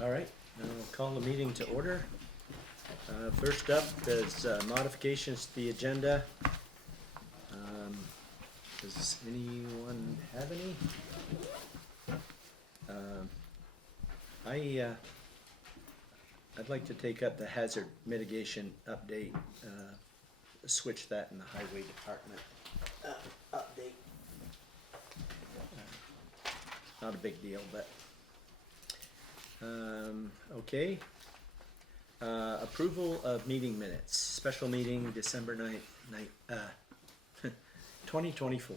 All right, I'll call the meeting to order. First up is modifications to the agenda. Does anyone have any? I'd like to take up the hazard mitigation update, switch that in the highway department update. Not a big deal, but okay. Approval of meeting minutes, special meeting December 9th, 2024.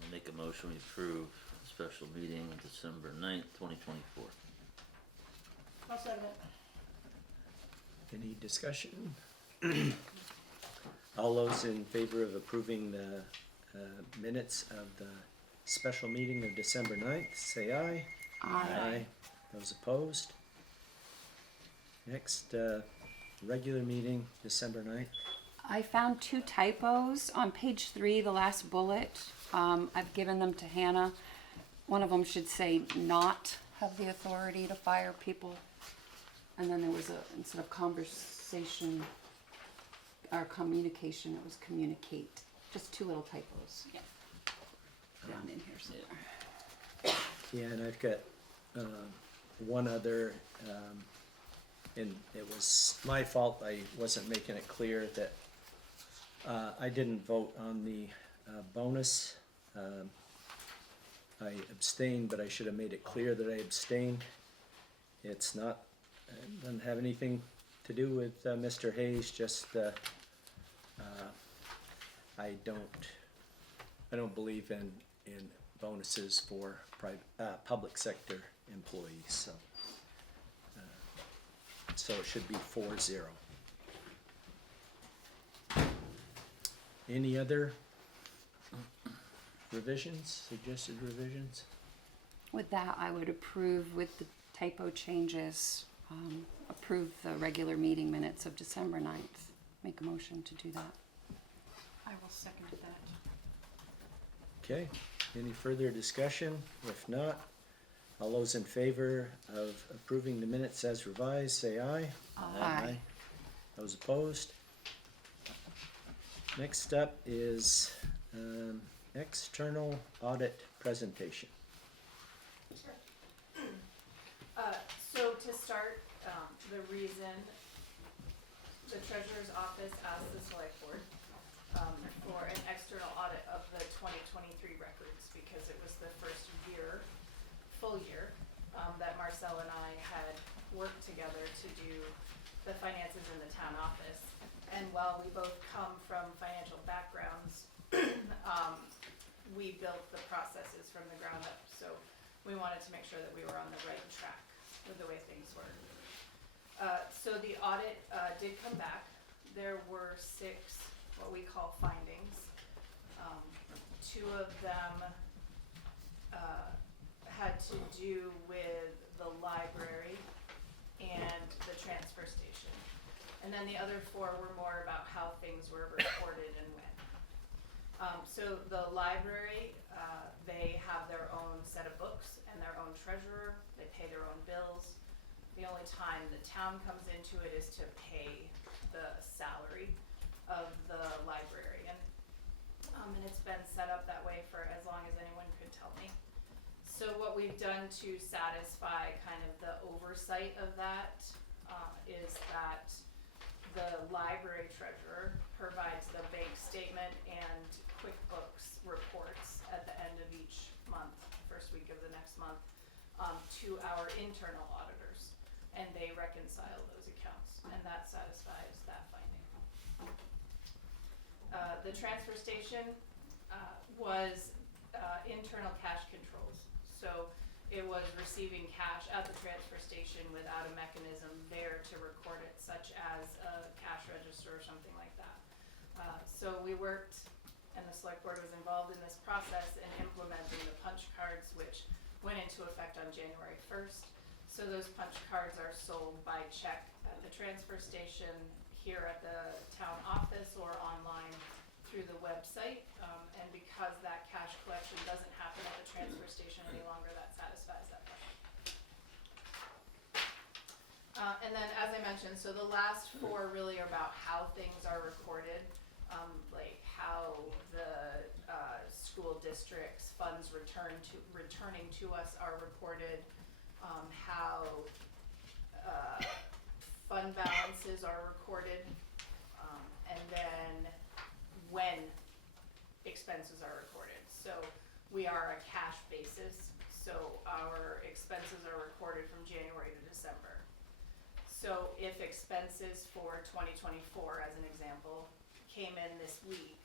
I'll make a motion we approve special meeting December 9th, 2024. I'll second it. Any discussion? All those in favor of approving the minutes of the special meeting of December 9th, say aye. Aye. Those opposed? Next, regular meeting, December 9th. I found 2 typos on page 3, the last bullet. I've given them to Hannah. One of them should say not have the authority to fire people. And then there was instead of conversation or communication, it was communicate. Just 2 little typos. Yeah. Down in here somewhere. Yeah, and I've got one other, and it was my fault. I wasn't making it clear that I didn't vote on the bonus. I abstained, but I should have made it clear that I abstained. It's not, it doesn't have anything to do with Mr. Hayes, just I don't believe in bonuses for public sector employees, so it should be 4-0. Any other revisions, suggested revisions? With that, I would approve with the typo changes, approve the regular meeting minutes of December 9th. Make a motion to do that. I will second that. Okay, any further discussion? If not, all those in favor of approving the minutes as revised, say aye. Aye. Those opposed? Next up is external audit presentation. So to start, the reason the treasurer's office asked the select board for an external audit of the 2023 records, because it was the first full year, that Marcel and I had worked together to do the finances in the town office. And while we both come from financial backgrounds, we built the processes from the ground up. So we wanted to make sure that we were on the right track with the way things were. So the audit did come back. There were 6 what we call findings. 2 of them had to do with the library and the transfer station. And then the other 4 were more about how things were reported and when. So the library, they have their own set of books and their own treasurer. They pay their own bills. The only time the town comes into it is to pay the salary of the librarian. And it's been set up that way for as long as anyone could tell me. So what we've done to satisfy kind of the oversight of that is that the library treasurer provides the bank statement and QuickBooks reports at the end of each month, first week of the next month, to our internal auditors, and they reconcile those accounts, and that satisfies that finding. The transfer station was internal cash controls. So it was receiving cash at the transfer station without a mechanism there to record it, such as a cash register or something like that. So we worked, and the select board was involved in this process in implementing the punch cards, which went into effect on January 1st. So those punch cards are sold by check at the transfer station, here at the town office, or online through the website. And because that cash collection doesn't happen at the transfer station any longer, that satisfies that question. questions. So the last four really are about how things are recorded, like how the school district's funds returning to us are recorded, how fund balances are recorded, and then when expenses are recorded. So we are a cash basis, so our expenses are recorded from January to December. So if expenses for 2024, as an example, came in this week,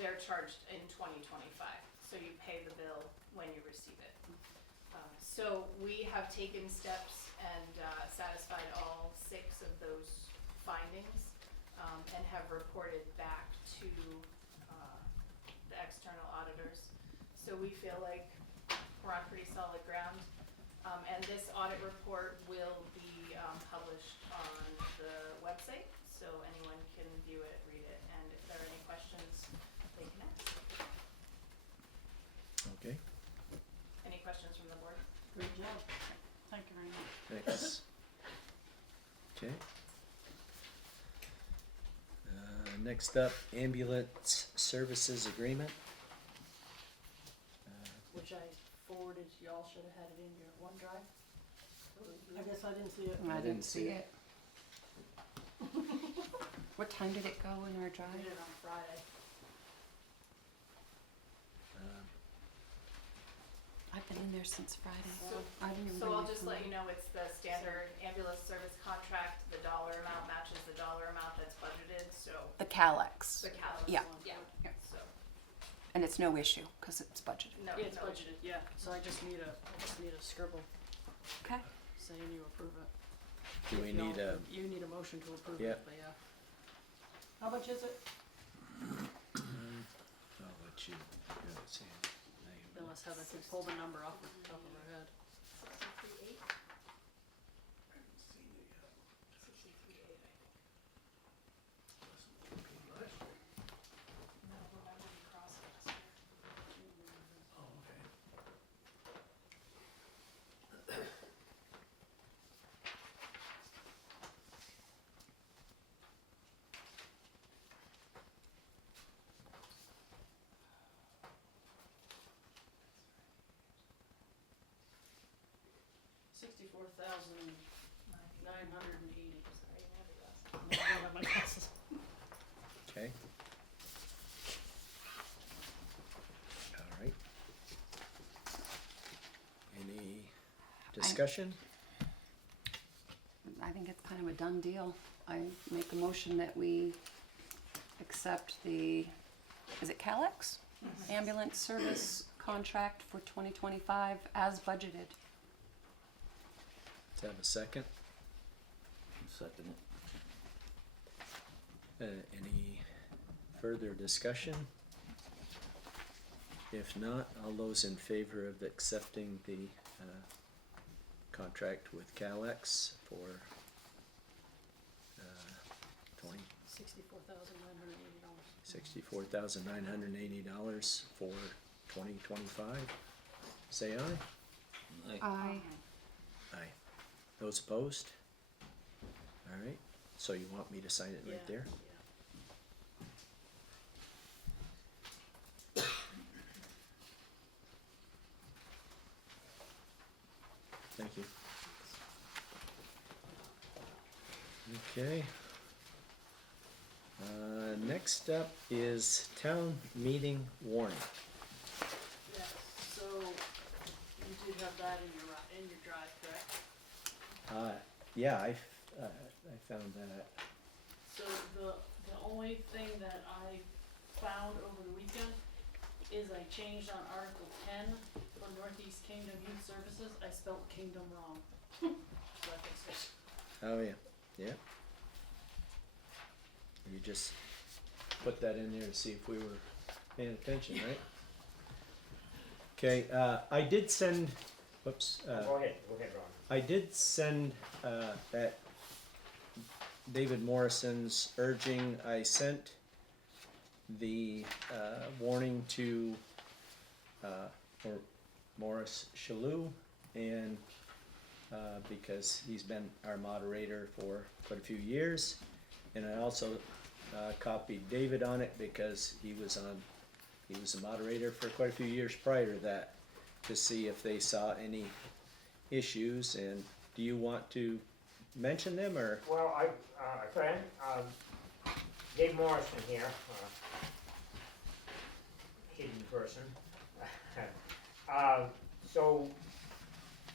they're charged in 2025. So you pay the bill when you receive it. So we have taken steps and satisfied all 6 of those findings, and have reported back to the external auditors. So we feel like we're on pretty solid ground. And this audit report will be published on the website, so anyone can view it, read it, and if there are any questions, they can ask. Okay, Any questions from the board? Great job. Thank you very much. thanks. Okay. Next up, ambulance services agreement. Which I forwarded, y'all should have had it in your OneDrive. I guess I didn't see it. I didn't didn't see see it. What time did it go in our I drive? did it on Friday. I've been in there since Friday. So- I didn't even So bring I'll my just phone. let you know, it's the standard ambulance service contract, the dollar amount matches the dollar amount that's budgeted, so The Calyx. the calories. Yeah. Yeah, so, And it's no issue, cause it's budgeted. no, Yeah, it's no. budgeted, yeah, so I just need a scribble Okay. saying you approve it. Do we If y'all- need a, You need a motion to approve Yeah. it, but yeah. How much is it? I'll let you, see. Unless Heather can pull the number off the top of her head. 63.8? 63.8, I think. No, remember we crossed it last year. $64,980. Sorry, you have your glasses. I don't have my glasses. Okay. All right. Any discussion? I think it's kind of a done deal. I make a motion that we accept the, is it Calyx? Ambulance service contract for 2025 as budgeted. To have a second? Second it. Any further discussion? If not, all those in favor of accepting the contract with Calyx for $64,980. $64,980 for 2025, say aye. Aye. Aye. Those opposed? All right, so you want me to sign it right Yeah, there? yeah. Thank you. Okay. Next up is town meeting warning. Yeah, so you did have that in your drive, correct? Yeah, I found that. So the only thing that I found over the weekend is I changed on Article 10 for Northeast Kingdom Youth Services, I spelled kingdom wrong. So I fixed it. Oh, yeah, yeah. You just put that in there to see if we were paying attention, right? Okay, I did send, whoops, Go ahead, Ron. I did send, at David Morrison's urging, I sent the, warning to, or Morris Shalou and because he's been our moderator for quite a few years. And I also copied David on it because he was a moderator for quite a few years prior to that, to see if they saw any issues. And do you want to mention them, or? Well, a friend, Dave Morrison here, hidden person. So,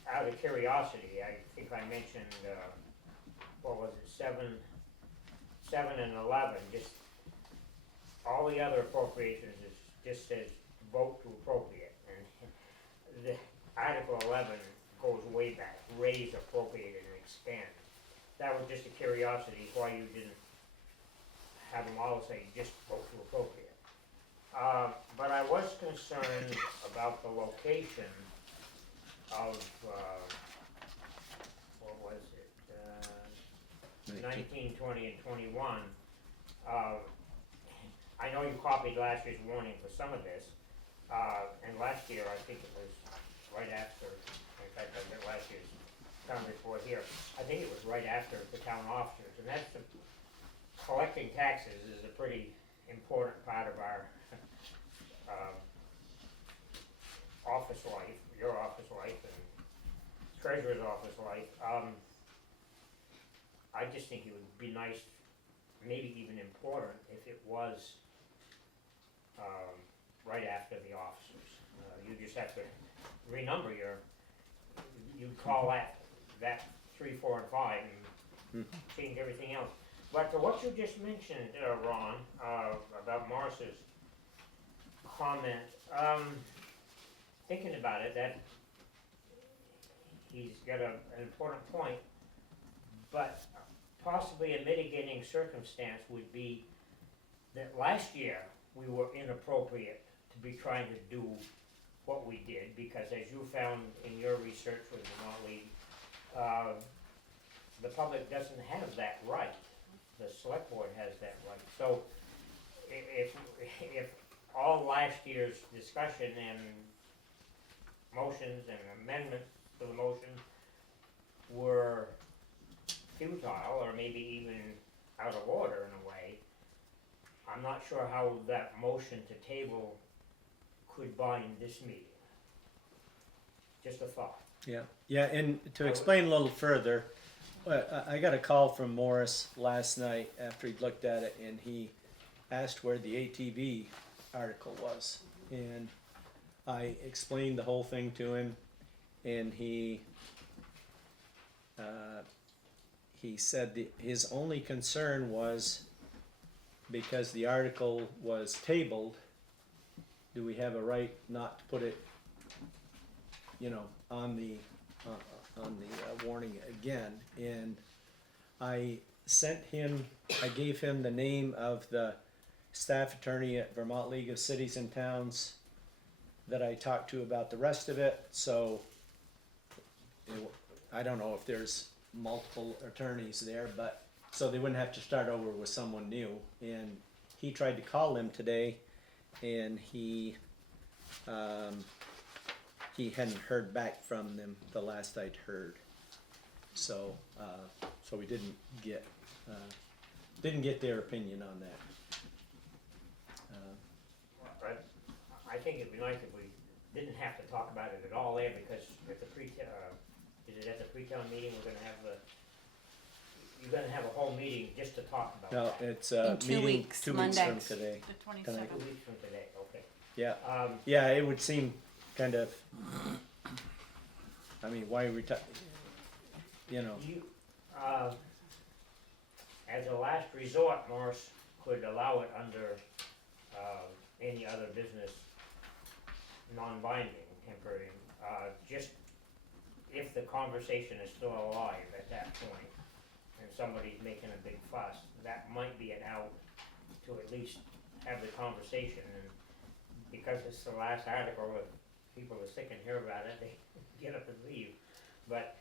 out of curiosity, I think I mentioned, what was it, 7 and 11, just, all the other appropriations just says vote to appropriate. And the Article 11 goes way back, raise, appropriate, and expand. That was just a curiosity, why you didn't have them all say just vote to appropriate. But I was concerned about the location of, what was it, 19, 20, and 21. I know you copied last year's warning for some of this, and last year, I think it was right after, in fact, I got last year's town report here, I think it was right after the town officers, and that's collecting taxes is a pretty important part of our office life, your office life, and treasurer's office life. I just think it would be nice, maybe even important, if it was right after the officers. You just have to renumber you call that 3, 4, and 5 and change everything else. But to what you just mentioned, Ron, about Morris's comment, thinking about it, that he's got an important point, but possibly a mitigating circumstance would be that last year we were inappropriate to be trying to do what we did, because as you found in your research with the Vermont League, the public doesn't have that right. The select board has that right. So if all last year's discussion and motions and amendments to the motion were futile, or maybe even out of order in a way, I'm not sure how that motion to table could bind this meeting. Just a thought. Yeah, and to explain a little further, I got a call from Morris last night after he'd looked at it, and he asked where the ATV article was, and I explained the whole thing to him, and he said his only concern was because the article was tabled, do we have a right not to put it, on the warning again? And I gave him the name of the staff attorney at Vermont League of Cities and Towns that I talked to about the rest of it. So I don't know if there's multiple attorneys there, but so they wouldn't have to start over with someone new. And he tried to call him today, and he hadn't heard back from them the last I'd heard. So we didn't get their opinion on that. I think it'd be nice if we didn't have to talk about it at all there, because at the is it at the pre-town meeting, you're gonna have a whole meeting just to talk about No, that? it's In 2 meeting weeks, 2 weeks Monday. from today. The 27th. 2 weeks from today, okay. Yeah, Um, yeah, it would seem kind of. I mean, why are we You, as a last resort, Morris could allow it under, any other business, non-binding, temporary, just if the conversation is still alive at that point, and somebody's making a big fuss, that might be an out to at least have the conversation, and because it's the last article, if people are sick and hear about it, they get up and leave. But,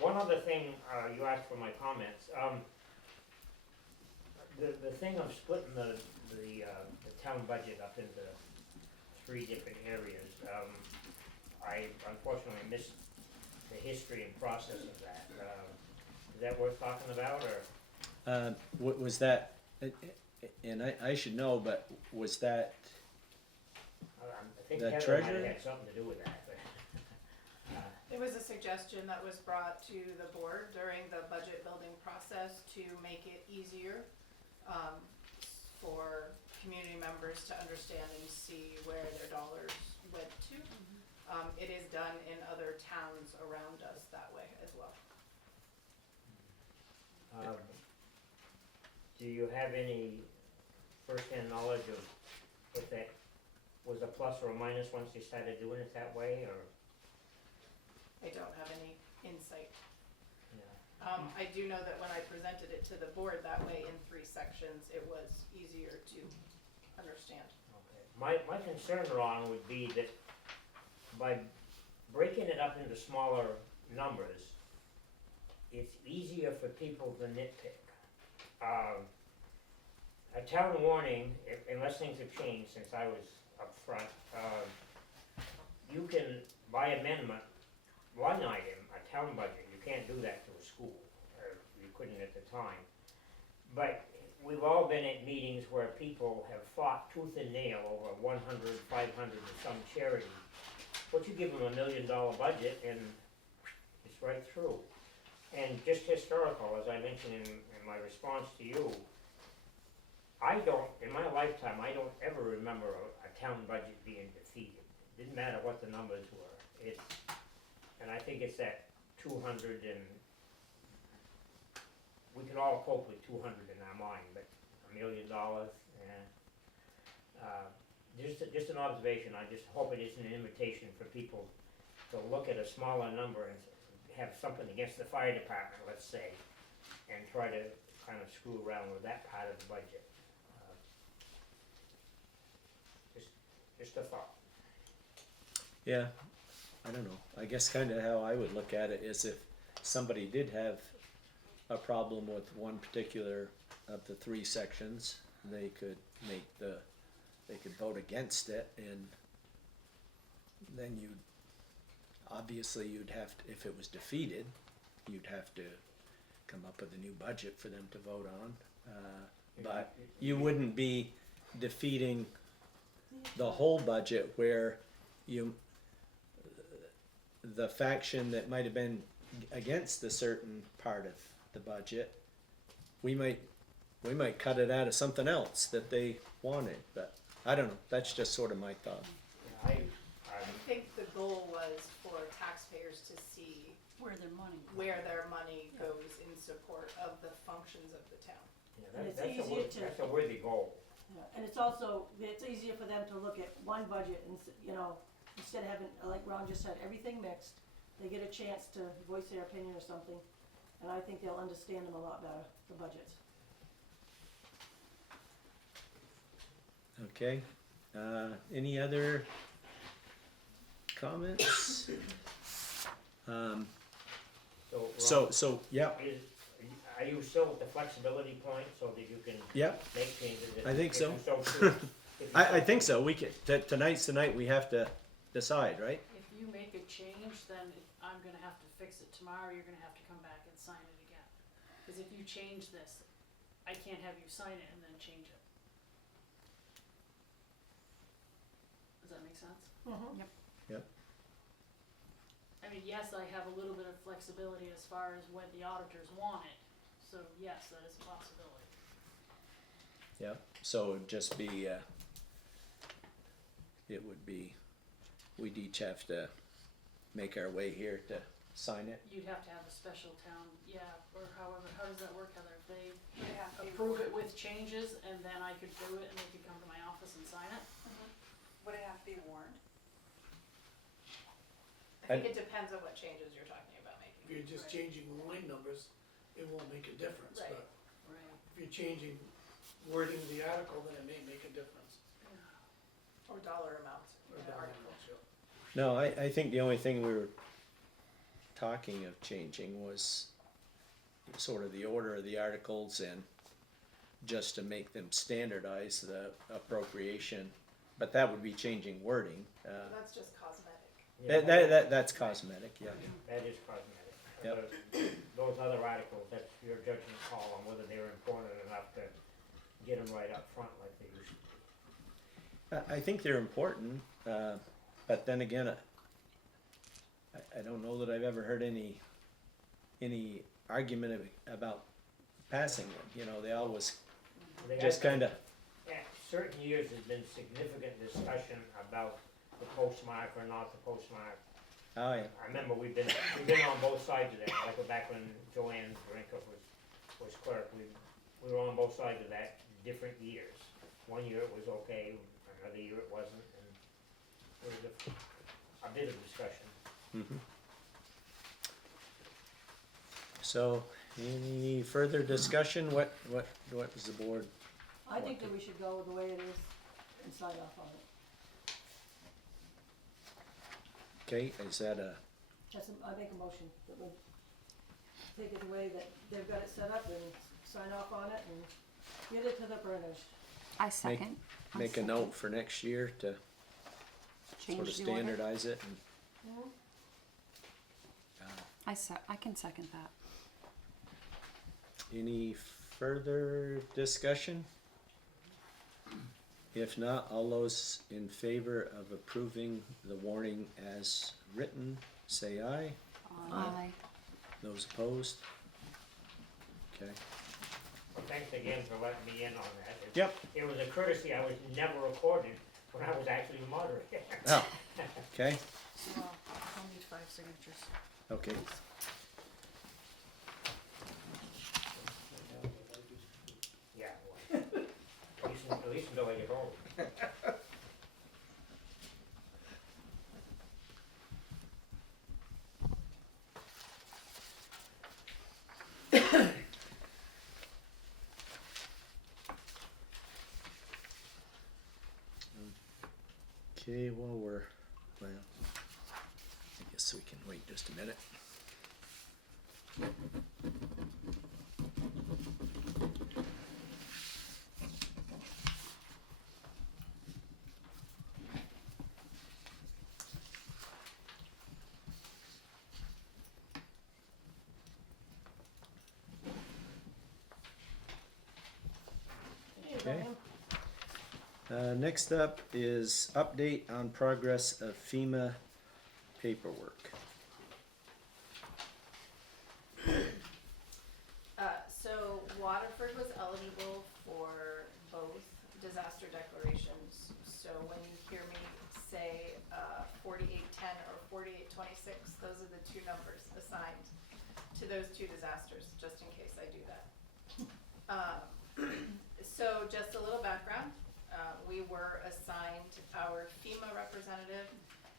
one other thing, you asked for my comments, the thing of splitting the town budget up into 3 different areas, I unfortunately missed the history and process of that. Is that worth talking about, or? Was that, and I should know, but was that, I think The Heather might treasurer? have had something to do with that, but. It was a suggestion that was brought to the board during the budget building process to make it easier for community members to understand and see where their dollars went to. It is done in other towns around us that way as well. Do you have any first-hand knowledge of if that was a plus or a minus once you started doing it that way, or? I don't have any insight. Yeah. I do know that when I presented it to the board that way in 3 sections, it was easier to understand. Okay. My concern, Ron, would be that by breaking it up into smaller numbers, it's easier for people to nitpick. A town warning, unless things have changed since I was up front, you can, by amendment, line item a town budget. You can't do that to a school, or you couldn't at the time. But we've all been at meetings where people have fought tooth and nail over 100, 500, or some charity. But you give them $1 million budget and it's right through. And just historical, as I mentioned in my response to you, in my lifetime, I don't ever remember a town budget being defeated. It didn't matter what the numbers were. And I think it's that 200 and, we can all cope with 200 in our mind, but $1 million, just an observation. I just hope it isn't an invitation for people to look at a smaller number and have something against the fire department, let's say, and try to kind of screw around with that part of the budget. Just a thought. yeah, I don't know. I guess kind of how I would look at it is if somebody did have a problem with one particular of the 3 sections, they could they could vote against it, and then obviously you'd have to, if it was defeated, you'd have to come up with a new budget for them to vote on. But you wouldn't be defeating the whole budget where the faction that might have been against a certain part of the budget, we might cut it out of something else that they wanted, but I don't know, that's just sort of my thought. I think the goal was for taxpayers to see Where their money. where their money goes in support of the functions of the town. And it's That's easier to- that's a worthy goal. Yeah, and it's also, it's easier for them to look at one budget and, instead of having, like Ron just said, everything mixed, they get a chance to voice their opinion or something, and I think they'll understand them a lot better, the budgets. Okay, any other comments? So, yeah, Are you still at the flexibility point so that you can yeah, make changes? I think so. If you choose? If you I so think choose. so, we can, tonight's the night we have to decide, right? If you make a change, then I'm gonna have to fix it tomorrow, you're gonna have to come back and sign it again. Cause if you change this, I can't have you sign it and then change it. Does that make sense? Mm-hmm. I mean, yes, I have a little bit of flexibility as far as when the auditors want it, so yes, that is a possibility. Yeah, so it'd just be, it would be, we'd each have to make our way here to sign it. You'd have to have a special town, or however, how does that work, Heather? If they Would it have to be approve it warned? with changes, and then I could do it, and they could come to my office and sign it? Would it have to be warned? I think it depends on what changes you're talking about If making. you're just changing line numbers, it won't make a difference, Right. but Right. if you're changing wording of the article, then it may make a difference. Or dollar amounts Or in an dollar article. amounts, yeah. No, I think the only thing we were talking of changing was sort of the order of the articles and just to make them standardize the appropriation, but that would be changing wording. That's just cosmetic. Yeah, That's cosmetic, yeah. That is cosmetic. Yep. Those other articles, that's your judgment call on whether they're important enough to get them right up front like they used to. I think they're important, but then again, I don't know that I've ever heard any argument about passing them, you know, they always They have just been- kinda, At certain years, there's been significant discussion about the postmark or not the postmark. oh yeah, I remember we've been on both sides of that, like back when Joanne Drinker was clerk, we were on both sides of that, different years. One year it was okay, another year it wasn't, and there was a bit of discussion. mhm. So, any further discussion, what was the board? I think that we should go the way it is and sign off on it. Okay, is that I make a motion that we take it the way that they've got it set up and sign off on it and get it to the printers. I second. I make a second. note for next year to sort of Change the order. standardize it and, I can second that. any further discussion? If not, all those in favor of approving the warning as written, say aye. Aye. Those opposed? Okay. Well, thanks again for letting me in on that. Yep. It was a courtesy, I was never recorded when I was actually moderator. Oh, okay, I'll need 5 signatures. okay. Yeah, well, at least until I get home. Okay, well, I guess we can wait just a minute. Okay. Next up is update on progress of FEMA paperwork. So Waterford was eligible for both disaster declarations. So when you hear me say 4810 or 4826, those are the two numbers assigned to those two disasters, just in case I do that. So just a little background. We were assigned our FEMA representative,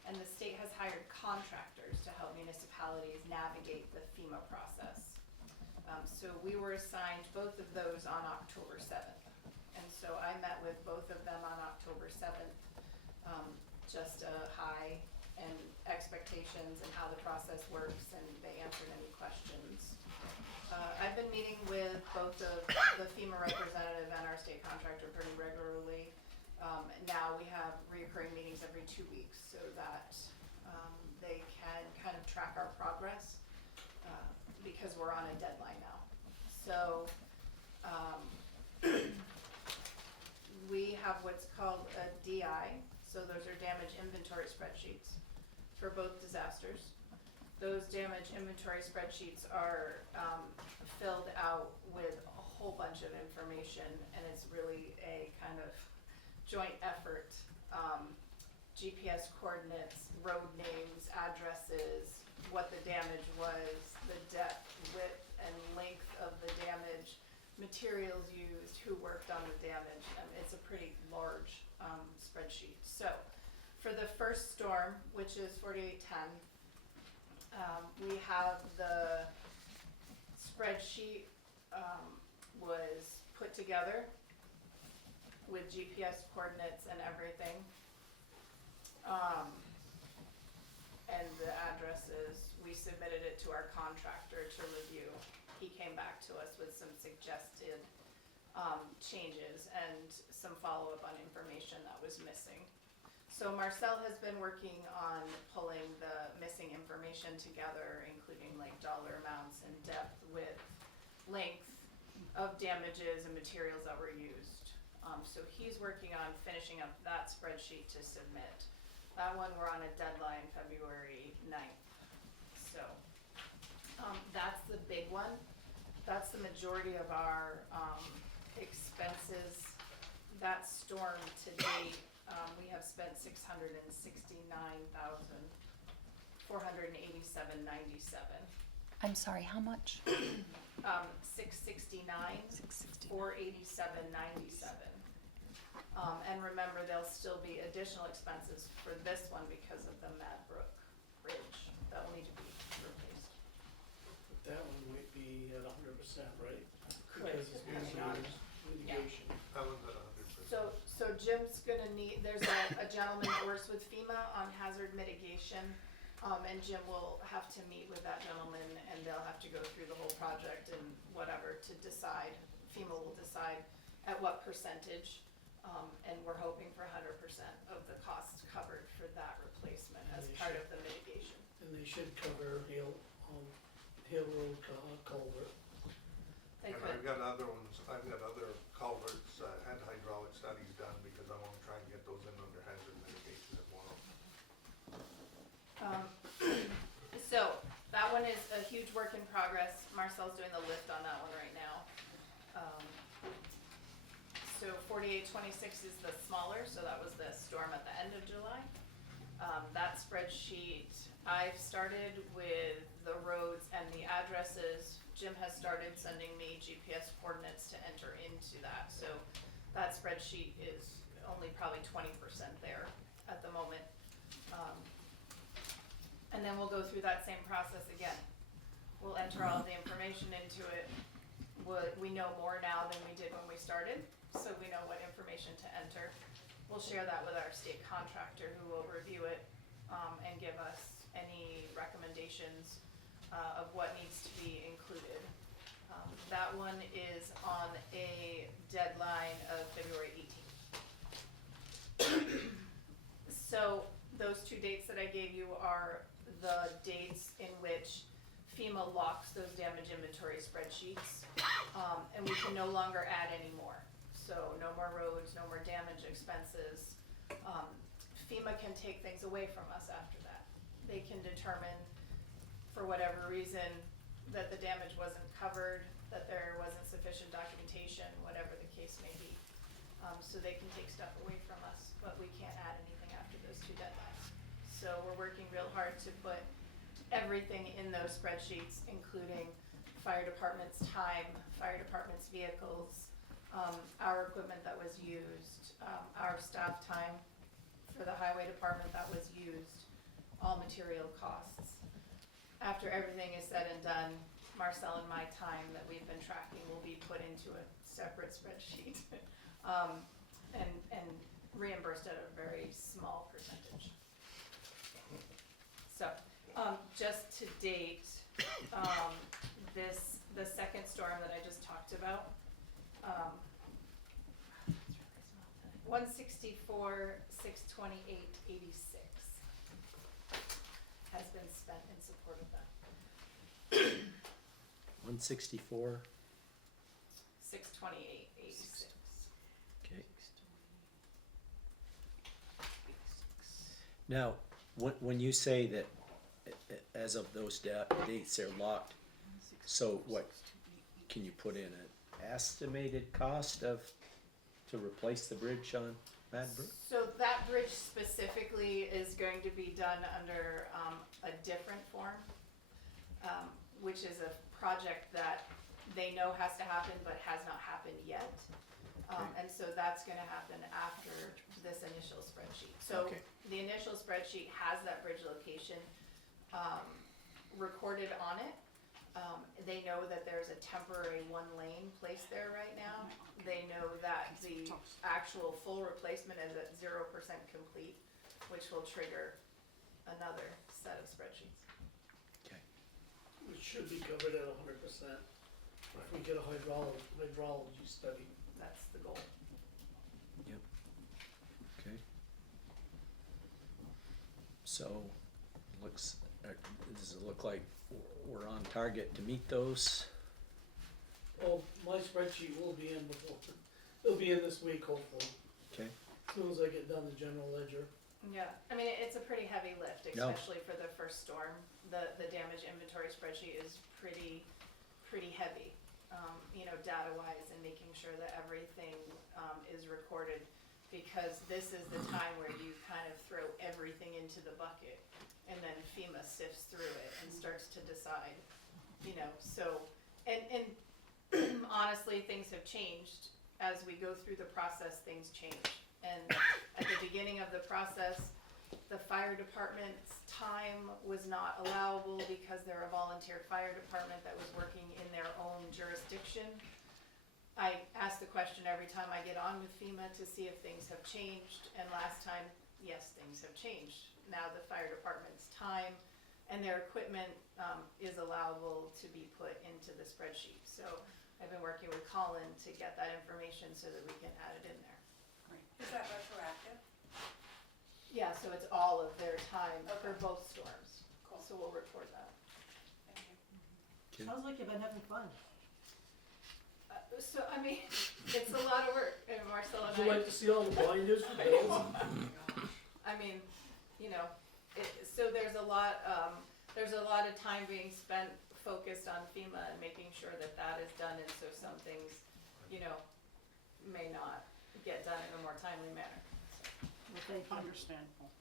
and the state has hired contractors to help municipalities navigate the FEMA process. So we were assigned both of those on October 7th. And so I met with both of them on October 7th, just hi and expectations and how the process works, and they answered any questions. I've been meeting with both of the FEMA representative and our state contractor pretty regularly. Now we have reoccurring meetings every 2 weeks so that they can kind of track our progress because we're on a deadline now. So we have what's called a DI, so those are damage inventory spreadsheets for both disasters. Those damage inventory spreadsheets are filled out with a whole bunch of information, and it's really a kind of joint effort. GPS coordinates, road names, addresses, what the damage was, the depth, width, and length of the damage, materials used, who worked on the damage. It's a pretty large spreadsheet. So for the first storm, which is 4810, we have the spreadsheet was put together with GPS coordinates and everything. And the addresses, we submitted it to our contractor to review. He came back to us with some suggested changes and some follow-up on information that was missing. So Marcel has been working on pulling the missing information together, including like dollar amounts and depth, width, length of damages and materials that were used. So he's working on finishing up that spreadsheet to submit. That one, we're on a deadline February 9th. So, that's the big one. That's the majority of our, expenses. That storm to date, we have spent $669,487.97. I'm sorry, how much? 669, 660. 487.97. And remember, there'll still be additional expenses for this one because of the Mad Brook Bridge that will need to be replaced. But that one might be at 100%, right? Could, Because it's being depending on- used litigation. That one's at 100%. So Jim's gonna need, there's a gentleman that works with FEMA on hazard mitigation. And Jim will have to meet with that gentleman and they'll have to go through the whole project and whatever to decide. FEMA will decide at what percentage. And we're hoping for 100% of the costs covered for that replacement as part of the mitigation. And they should cover Hill Road culvert. They And could. I've got other ones, I've got other culverts and hydraulic studies done because I wanna try and get those in under hazard mitigation as well. So that one is a huge work in progress. Marcel's doing the lift on that one right now. So 4826 is the smaller, so that was the storm at the end of July. That spreadsheet, I've started with the roads and the addresses. Jim has started sending me GPS coordinates to enter into that, so that spreadsheet is only probably 20% there at the moment. And then we'll go through that same process again. We'll enter all the information into it. We know more now than we did when we started, so we know what information to enter. We'll share that with our state contractor who will review it, and give us any recommendations, of what needs to be included. That one is on a deadline of February 18th. So those two dates that I gave you are the dates in which FEMA locks those damage inventory spreadsheets, and we can no longer add any more. So no more roads, no more damage expenses. FEMA can take things away from us after that. They can determine, for whatever reason, that the damage wasn't covered, that there wasn't sufficient documentation, whatever the case may be. So they can take stuff away from us, but we can't add anything after those two deadlines. So we're working real hard to put everything in those spreadsheets, including fire department's time, fire department's vehicles, our equipment that was used, our staff time for the highway department that was used, all material costs. After everything is said and done, Marcel and my time that we've been tracking will be put into a separate spreadsheet, and reimbursed at a very small percentage. So, just to date, the second storm that I just talked about, 164, 628, 86 has been spent in support of that. 164, 628, 86. okay. Now, when you say that as of those dates they're locked, so what, can you put in an estimated cost to replace the bridge on Mad Brook? So that bridge specifically is going to be done under a different form, which is a project that they know has to happen but has not happened yet. And so that's gonna happen after this initial spreadsheet. So Okay. the initial spreadsheet has that bridge location recorded on it. They know that there's a temporary one lane placed there right now. They know that the actual full replacement is at 0% complete, which will trigger another set of spreadsheets. Okay. It should be covered at 100% if we get a hydrology study. That's the goal. Okay. So, does it look like we're on target to meet those? Well, my spreadsheet will be in before, it'll be in this week hopefully, Okay, as soon as I get done the general ledger. Yeah, I mean, it's a pretty heavy lift, No. especially for the first storm. The damage inventory spreadsheet is pretty heavy, you know, data-wise, and making sure that everything, is recorded. Because this is the time where you kind of throw everything into the bucket, and then FEMA sifts through it and starts to decide, you know, so, and honestly, things have changed. As we go through the process, things change. And at the beginning of the process, the fire department's time was not allowable because they're a volunteer fire department that was working in their own jurisdiction. I ask the question every time I get on with FEMA to see if things have changed, and last time, yes, things have changed. Now the fire department's time and their equipment, is allowable to be put into the spreadsheet. So I've been working with Colin to get that information so that we can add it in there. Is that retroactive? Yeah, so it's all of their time for Okay. both storms. Cool. So we'll record that. Thank you. Okay. Sounds like you've been having fun. So, I mean, it's a lot of work, and Marcel and Would you like to see all the binders for bills? I mean, you know, so there's a lot of time being spent focused on FEMA and making sure that that is done, and so some things, you know, may not get done in a more timely manner. Well, thank you. Understandable,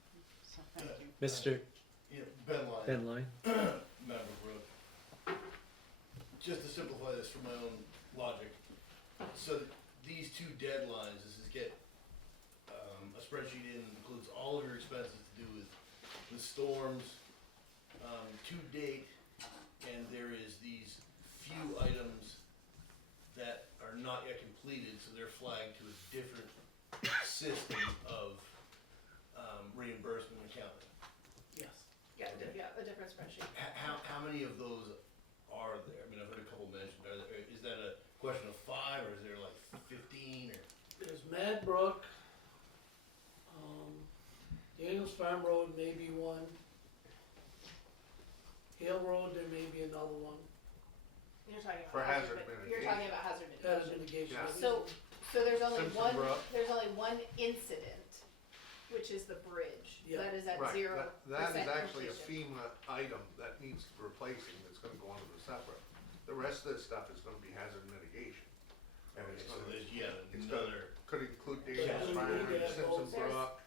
so thank you. Mr. Yeah, Ben Lyon, Ben Line? Maverick Road. Just to simplify this for my own logic, so these two deadlines, this is get, a spreadsheet in, includes all of your expenses to do with the storms, to date, and there is these few items that are not yet completed, so they're flagged to a different system of, reimbursement accounting. Yes. Yeah, Okay. yeah, a different spreadsheet. How many of those are there? I mean, I've heard a couple mentioned. Is that a question of 5, or is there like 15, or? There's Mad Brook, Daniels Farm Road may be one. Hale Road, there may be another one. You're talking For about hazard you're talking about hazard That is mitigation. mitigation. Yeah. So there's only Simpson Brook. there's only one incident, which is the bridge, Yeah. that is at Right, 0% that is actually a completion. FEMA item that needs replacing, that's gonna go onto the separate. The rest of this stuff is gonna be hazard mitigation. And Okay, it's so gonna, there's yet it's another, could include Yeah, Daniels we Farm, need to have Simpson those. Brook,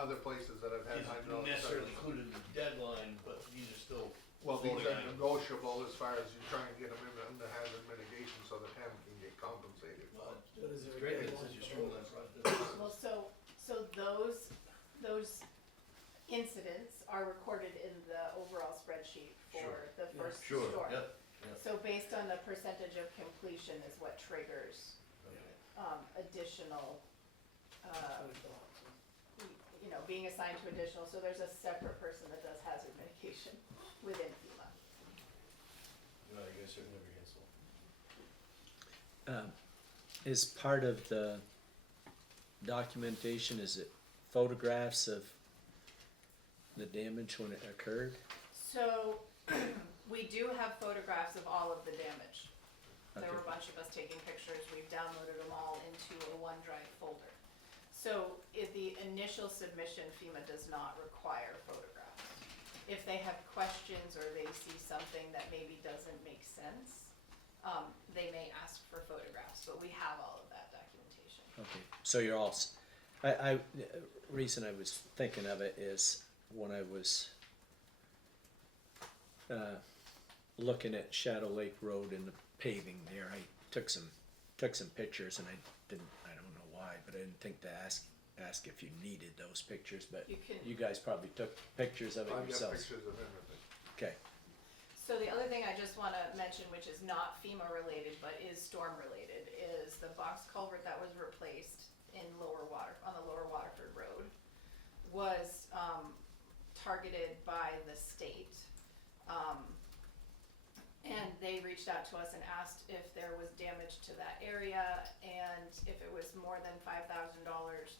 other places that have had isn't hydraulic necessarily studies. included in the deadline, but these are still Well, these voting are items. negotiable as far as you try and get them in under hazard mitigation so that Ham can get compensated. Well, What is it's there, great, a it's deadline such a for streamlined those? process. Well, so those incidents are recorded in the overall spreadsheet for Sure. the Yeah. first Sure, storm. yep, So based on the percentage of completion is what triggers, okay. additional, That's what I thought, so. you know, being assigned to additional, so there's a separate person that does hazard mitigation within FEMA. No, you guys certainly never cancel. Is part of the documentation, is it photographs of the damage when it occurred? So, we do have photographs of all of the damage. There were a Okay. bunch of us taking pictures, we've downloaded them all into a OneDrive folder. So, if the initial submission, FEMA does not require photographs. If they have questions or they see something that maybe doesn't make sense, they may ask for photographs, but we have all of that documentation. Okay, so you're all, reason I was thinking of it is when I was looking at Shadow Lake Road and the paving there, I took some pictures, and I don't know why, but I didn't think to ask if you needed those pictures, but You can- you guys probably took pictures of it I've got yourselves. pictures of everything. Okay, So the other thing I just wanna mention, which is not FEMA related, but is storm related, is the box culvert that was replaced on the Lower Waterford Road was, targeted by the state. And they reached out to us and asked if there was damage to that area, and if it was more than $5,000,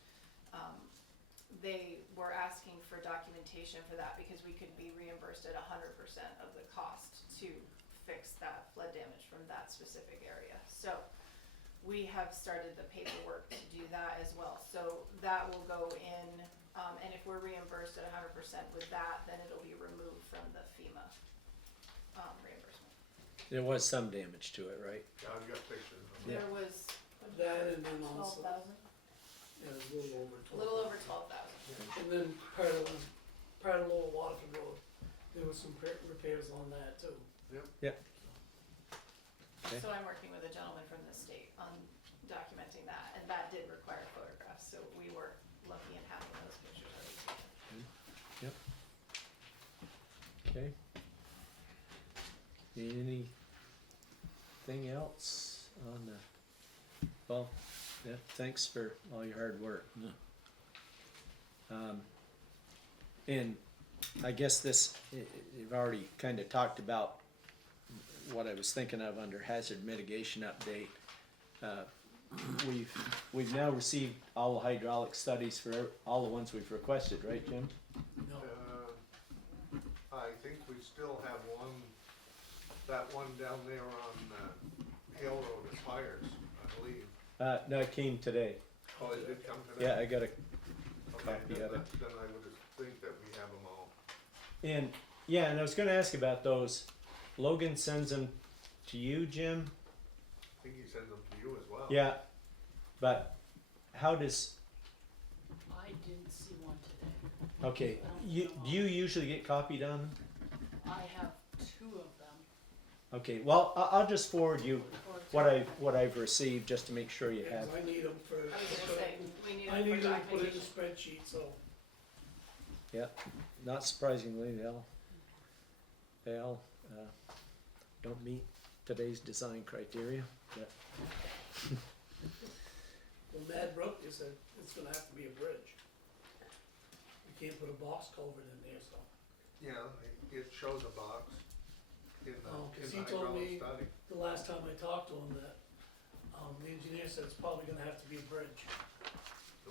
they were asking for documentation for that because we could be reimbursed at 100% of the cost to fix that flood damage from that specific area. So we have started the paperwork to do that as well. So that will go in, and if we're reimbursed at 100% with that, then it'll be removed from the FEMA reimbursement. There was some damage to it, right? Yeah, I've got pictures. Yeah. There was That and then also, 12,000, yeah, it was a a little over 12,000. And then part of Lower Waterford Road, there was some repairs on that too. Okay. So I'm working with a gentleman from the state on documenting that, and that did require photographs, so we were lucky in having those pictures already taken. Okay. Anything else on the, well, yeah, thanks for all your hard work. And I guess this, you've already kind of talked about what I was thinking of under hazard mitigation update. We've now received all the hydraulic studies for all the ones we've requested, right, Jim? No, I think we still have one, that one down there on, Hale Road expires, I believe. No, it came today. Oh, it did come today? Yeah, I got a Okay, copy then of it. then I would think that we have them all. And, yeah, and I was gonna ask about those. Logan sends them to you, Jim? I think he sends them to you as well. Yeah, but how does, I didn't see one today. okay, do you usually get copied on them? I have 2 of them. Okay, well, I'll just forward you Or what I've received, just to make sure you because have. I need them for, I was gonna say, we need I it need for them to put in the documentation. spreadsheet, so. Yeah, not surprisingly, they all don't meet today's design criteria, but, Well, Mad Brook just said it's gonna have to be a bridge. You can't put a box culvert in there, so. Yeah, it shows a box in Oh, the, 'cause in he the told hydraulic me- study. The last time I talked to him that, the engineer said it's probably gonna have to be a bridge. So,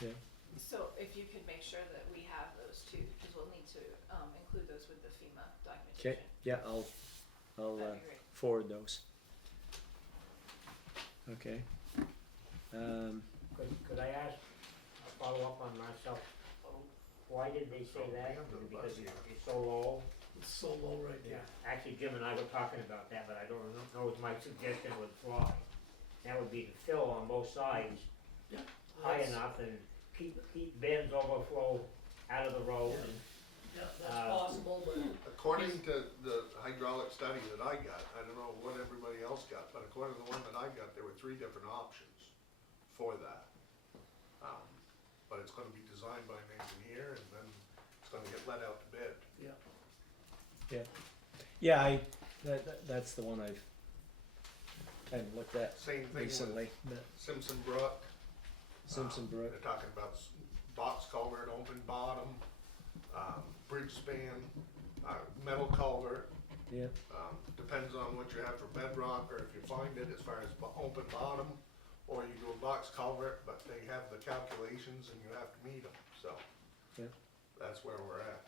yeah, So if you could make sure that we have those too, because we'll need to include those with the FEMA okay, documentation. yeah, I'll That'd be great. forward those. Okay. Could I ask, a follow up on myself, why did they say that? Is it because it's so low? It's so low right Yeah, there. actually Jim and I were talking about that, but I don't know if my suggestion would fly. That would be to fill on both sides Yeah. high That's- enough and keep bends overflow out of the road and, Yeah, that's possible, but according to the hydraulic study that I got, I don't know what everybody else got, but according to the one that I got, there were 3 different options for that. But it's gonna be designed by an engineer and then it's gonna get let out to bid. Yeah, that's the one I've kind of looked at Same thing with recently, but Simpson Brook. Simpson Brook. They're talking about box culvert, open bottom, bridge span, metal culvert. Yeah, Depends on what you have for bedrock, or if you find it as far as open bottom, or you do a box culvert, but they have the calculations and you have to meet them, so. Yeah. That's where we're at.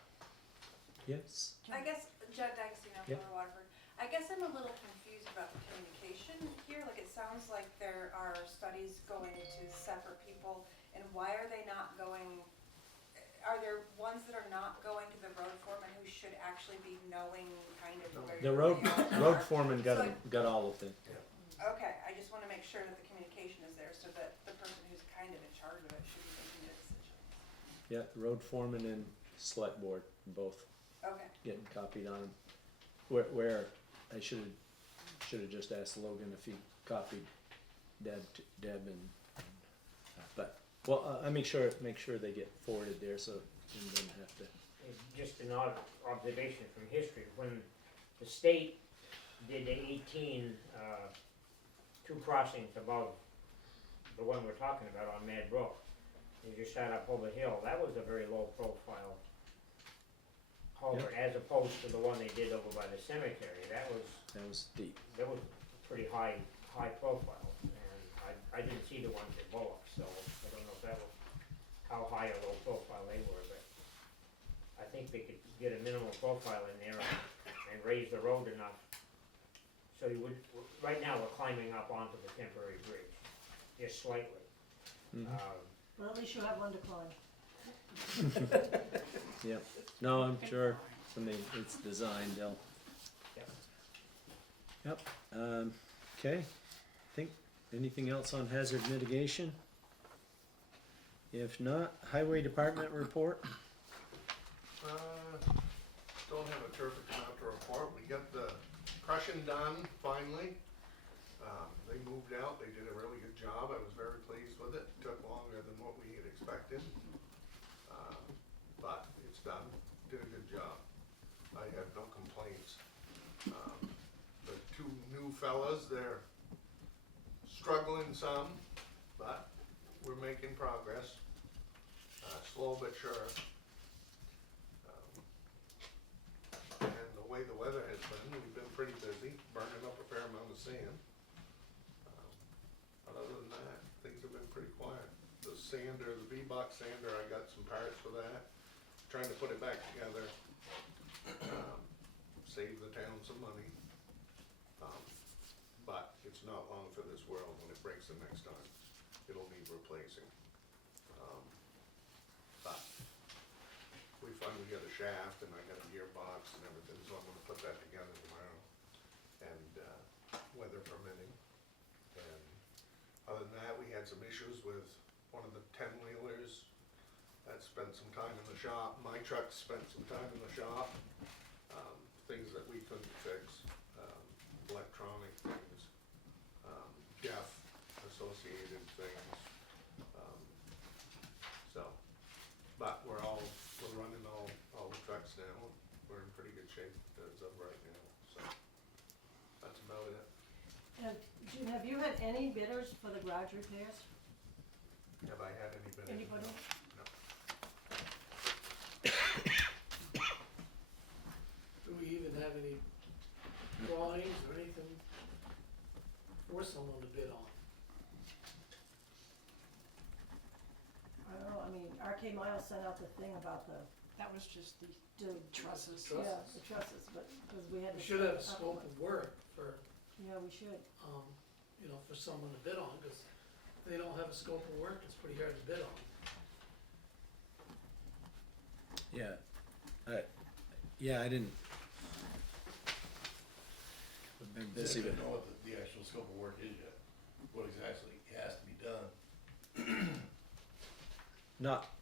yes, I guess, Judd Dykes, Yep. for Waterford, I guess I'm a little confused about the communication here, like it sounds like there are studies going to separate people, and why are they not going, are there ones that are not going to the road foreman who should actually be knowing kind of where the your road layout are? foreman got all of them. Okay, I just wanna make sure that the communication is there, so that the person who's kind of in charge of it should be making the decisions. Yeah, the road foreman and select board, both Okay, getting copied on them. Where I should've just asked Logan if he copied Deb and, but, well, I make sure they get forwarded there, so you don't have to. just an odd observation from history, when the state did the 18, 2 crossings above the one we're talking about on Mad Brook, you just shot up over the hill, that was a very low profile culvert, as opposed to the one they did over by the cemetery, that was deep. pretty high profile, and I didn't see the ones at Bullock, so I don't know if that was how high or low profile they were, but I think they could get a minimal profile in there and raise the road enough. So you would, right now, we're climbing up onto the temporary bridge, just slightly. Mhm. But at least you have one to climb. Yep, no, I'm sure, it's designed, they'll. Yep. Yep, okay, think, anything else on hazard mitigation? If not, highway department report? Don't have a terrific amount to report. We got the crushing done finally. They moved out, they did a really good job. I was very pleased with it. Took longer than what we had expected. But it's done, did a good job. I have no complaints. The two new fellas, they're struggling some, but we're making progress. Slow but sure. And the way the weather has been, we've been pretty busy, burning up a fair amount of sand. But other than that, things have been pretty quiet. The sander, the V-Box sander, I got some parts for that. Trying to put it back together. Save the town some money. But it's not long for this world when it breaks the next time. It'll need replacing. But we finally got a shaft and I got a gearbox and everything, so I'm gonna put that together tomorrow. And, weather permitting. And other than that, we had some issues with one of the 10-wheelers. That spent some time in the shop. My truck spent some time in the shop. Things that we couldn't fix, electronic things, Jeff associated things. But we're running all the trucks now. We're in pretty good shape as of right now, so that's about it. And June, have you had any bidders for the garage repairs? Have I had any bidders? Anybody? No. Do we even have any drawings or anything for someone to bid on? I don't know, I mean, RK Miles sent out the thing about the, That was just the Trusses. yeah, the trusses, but, cause we had. We to should have a up scope one. of work for, Yeah, we should. you know, for someone to bid on, cause if they don't have a scope of work, it's pretty hard to bid on. Yeah, I didn't. I've been busy They with, don't know what the actual scope of work is yet, what exactly has to be done.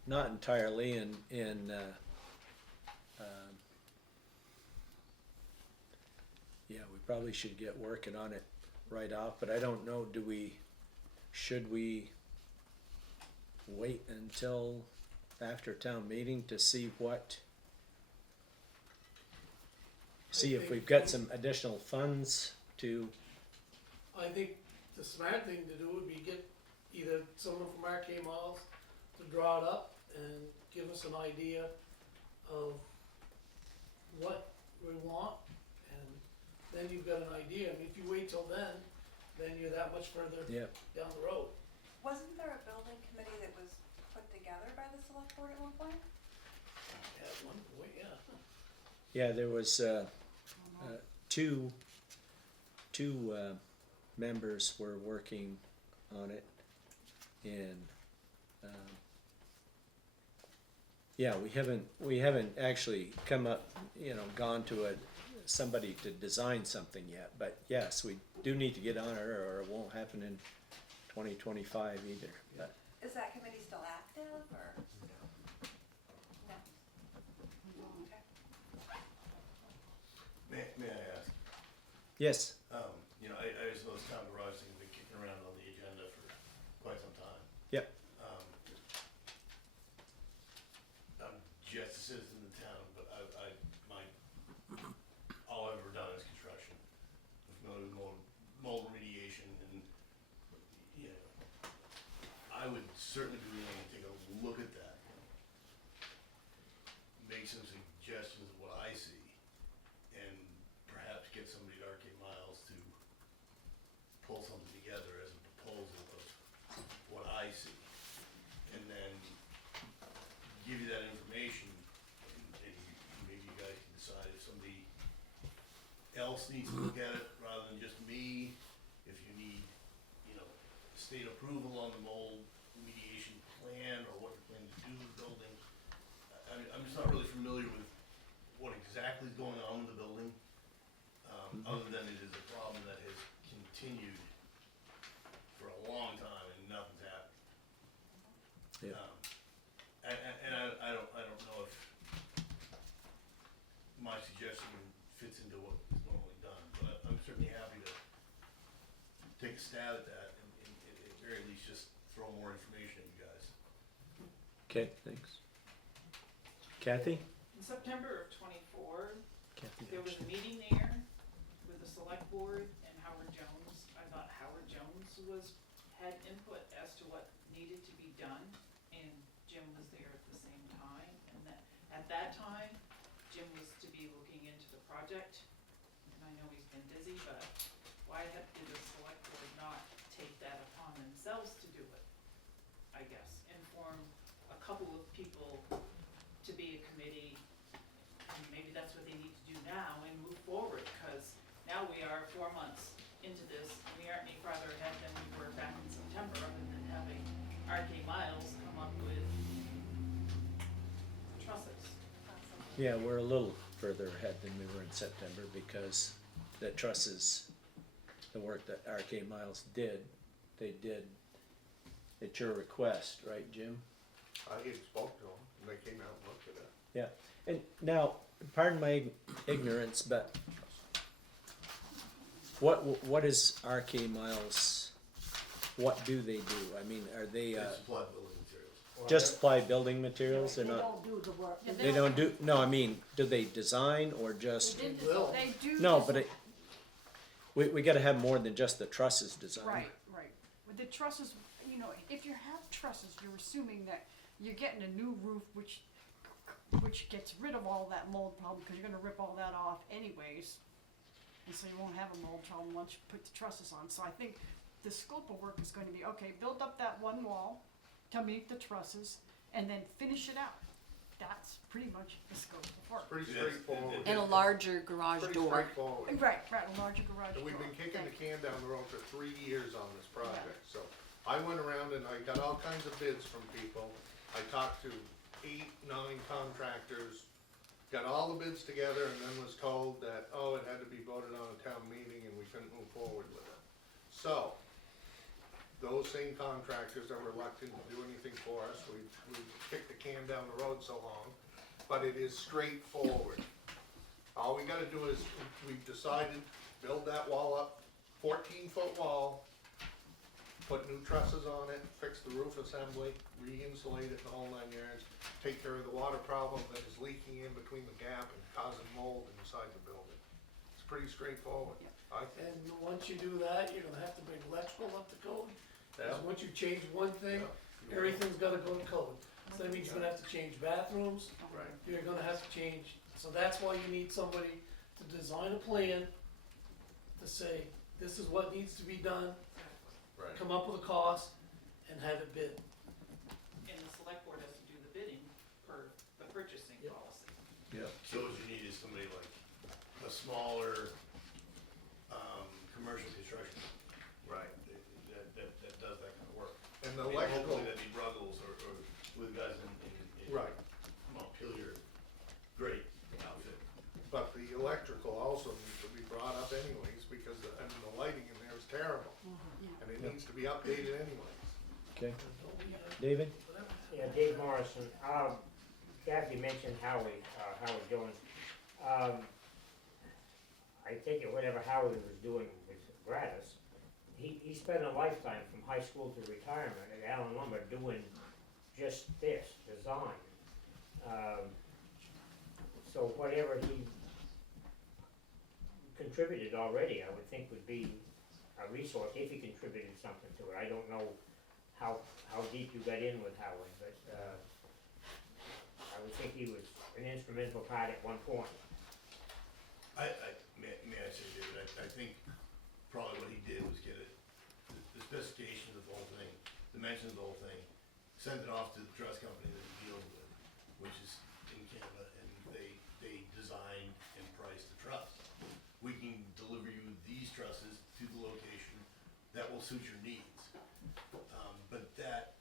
not entirely, and, yeah, we probably should get working on it right off, but I don't know, should we wait until after town meeting to see if we've got some additional funds to, I think the smart thing to do would be get either someone from RK Miles to draw it up and give us an idea of what we want, and then you've got an idea. I mean, if you wait till then you're that much further yeah, down the road. Wasn't there a building committee that was put together by the select board at one point? At one point, yeah. yeah, there was, two members were working on it, and, yeah, we haven't actually come up, gone to somebody to design something yet, but yes, we do need to get on it, or it won't happen in 2025 either, but, Is that committee still active, or? No. Okay. May I ask, yes, I just know this town garage thing's been kicking around on the agenda for quite some time. yep, I'm just a citizen of the town, but all I've ever done is construction. I'm familiar with mold remediation and, I would certainly be willing to take a look at that. Make some suggestions of what I see, and perhaps get somebody at RK Miles to else needs to look at it rather than just me, if you need, you know, state approval on the mold remediation plan or what you're planning to do with the building. I'm just not really familiar with what exactly is going on with the building, other than it is a problem that has continued for a long time and nothing's happened. Yeah. And I don't know if my suggestion fits into what is normally done, but I'm certainly happy to take a stab at that and at the very least just throw more information at you guys. Okay, thanks. Kathy? In September of '24, Kathy. there was a meeting there with the select board and Howard Jones. I thought Howard Jones had input as to what needed to be done, and Jim was there at the same time. And at that time, Jim was to be looking into the project, and I know he's been busy, but why did the select board not take that upon themselves to do it? I guess, and form a couple of people to be a committee, and maybe that's what they need to do now and move forward, because now we are 4 months into this, and we aren't any farther ahead than we were back in September, other than having RK Miles come up with trusses. Yeah, we're a little further ahead than we were in September because the trusses, the work that RK Miles did, they did at your request, right, Jim? I had spoke to them, and they came out and looked at it. Yeah, and now, pardon my ignorance, but what is RK Miles, what do they do? I mean, are they, They supply building materials. Well, just supply building materials? They They're not, don't do the work. Yeah, they don't do, no, I mean, do they design or just? They did, Will. they do. No, this- but we gotta have more than just the trusses design. Right, right. With the trusses, you know, if you have trusses, you're assuming that you're getting a new roof, which gets rid of all that mold problem, because you're gonna rip all that off anyways. And so you won't have a mold problem once you put the trusses on. So I think the scope of work is going to be, okay, build up that one wall to meet the trusses, and then finish it out. That's pretty much the scope of work. Pretty Yes, straightforward. And a larger garage Pretty door. straightforward. Right, a larger garage And we've door. been kicking the Thank- can down the road for 3 years on this project, so I went around and I got all kinds of bids from people. I talked to 8, 9 contractors, got all the bids together and then was told that, oh, it had to be voted on a town meeting and we couldn't move forward with it. So, those same contractors are reluctant to do anything for us, we've kicked the can down the road so long, but it is straightforward. All we gotta do is, we've decided, build that wall up, 14-foot wall, put new trusses on it, fix the roof assembly, re-insulate it the whole 9 yards, take care of the water problem that is leaking in between the gap and causing mold inside the building. It's pretty straightforward, I think. And once you do that, you're gonna have to bring electrical up to code, Yeah. because once you change one thing, Yeah. everything's gotta go to code. So that means you're gonna have to change bathrooms, Right. you're gonna have to change, so that's why you need somebody to design a plan to say, this is what needs to be done, Right. come up with a cost, and have it bid. And the select board has to do the bidding per the purchasing Yep. policy. Yeah. So what you need is somebody like a smaller, commercial construction, Right. that does that kind of work. And the I mean, electrical, hopefully that'd be Ruggles or with guys in right, Montpelier, great outfit. but the electrical also needs to be brought up anyways, because the lighting in there is terrible. And it needs to be updated anyways. Okay, David? Yeah, Dave Morrison, Kathy mentioned Howard Jones. I take it whatever Howard was doing was gratis. He spent a lifetime from high school to retirement at Allen Lumber doing just this, design. So whatever he contributed already, I would think would be a resource if he contributed something to it. I don't know how deep you got in with Howard, but, I would think he was an instrumental part at one point. May I say, David, I think probably what he did was get the specifications of the whole thing, dimensions of the whole thing, sent it off to the truss company that he deals with, which is in Canada, and they designed and priced the truss. We can suit your needs. But that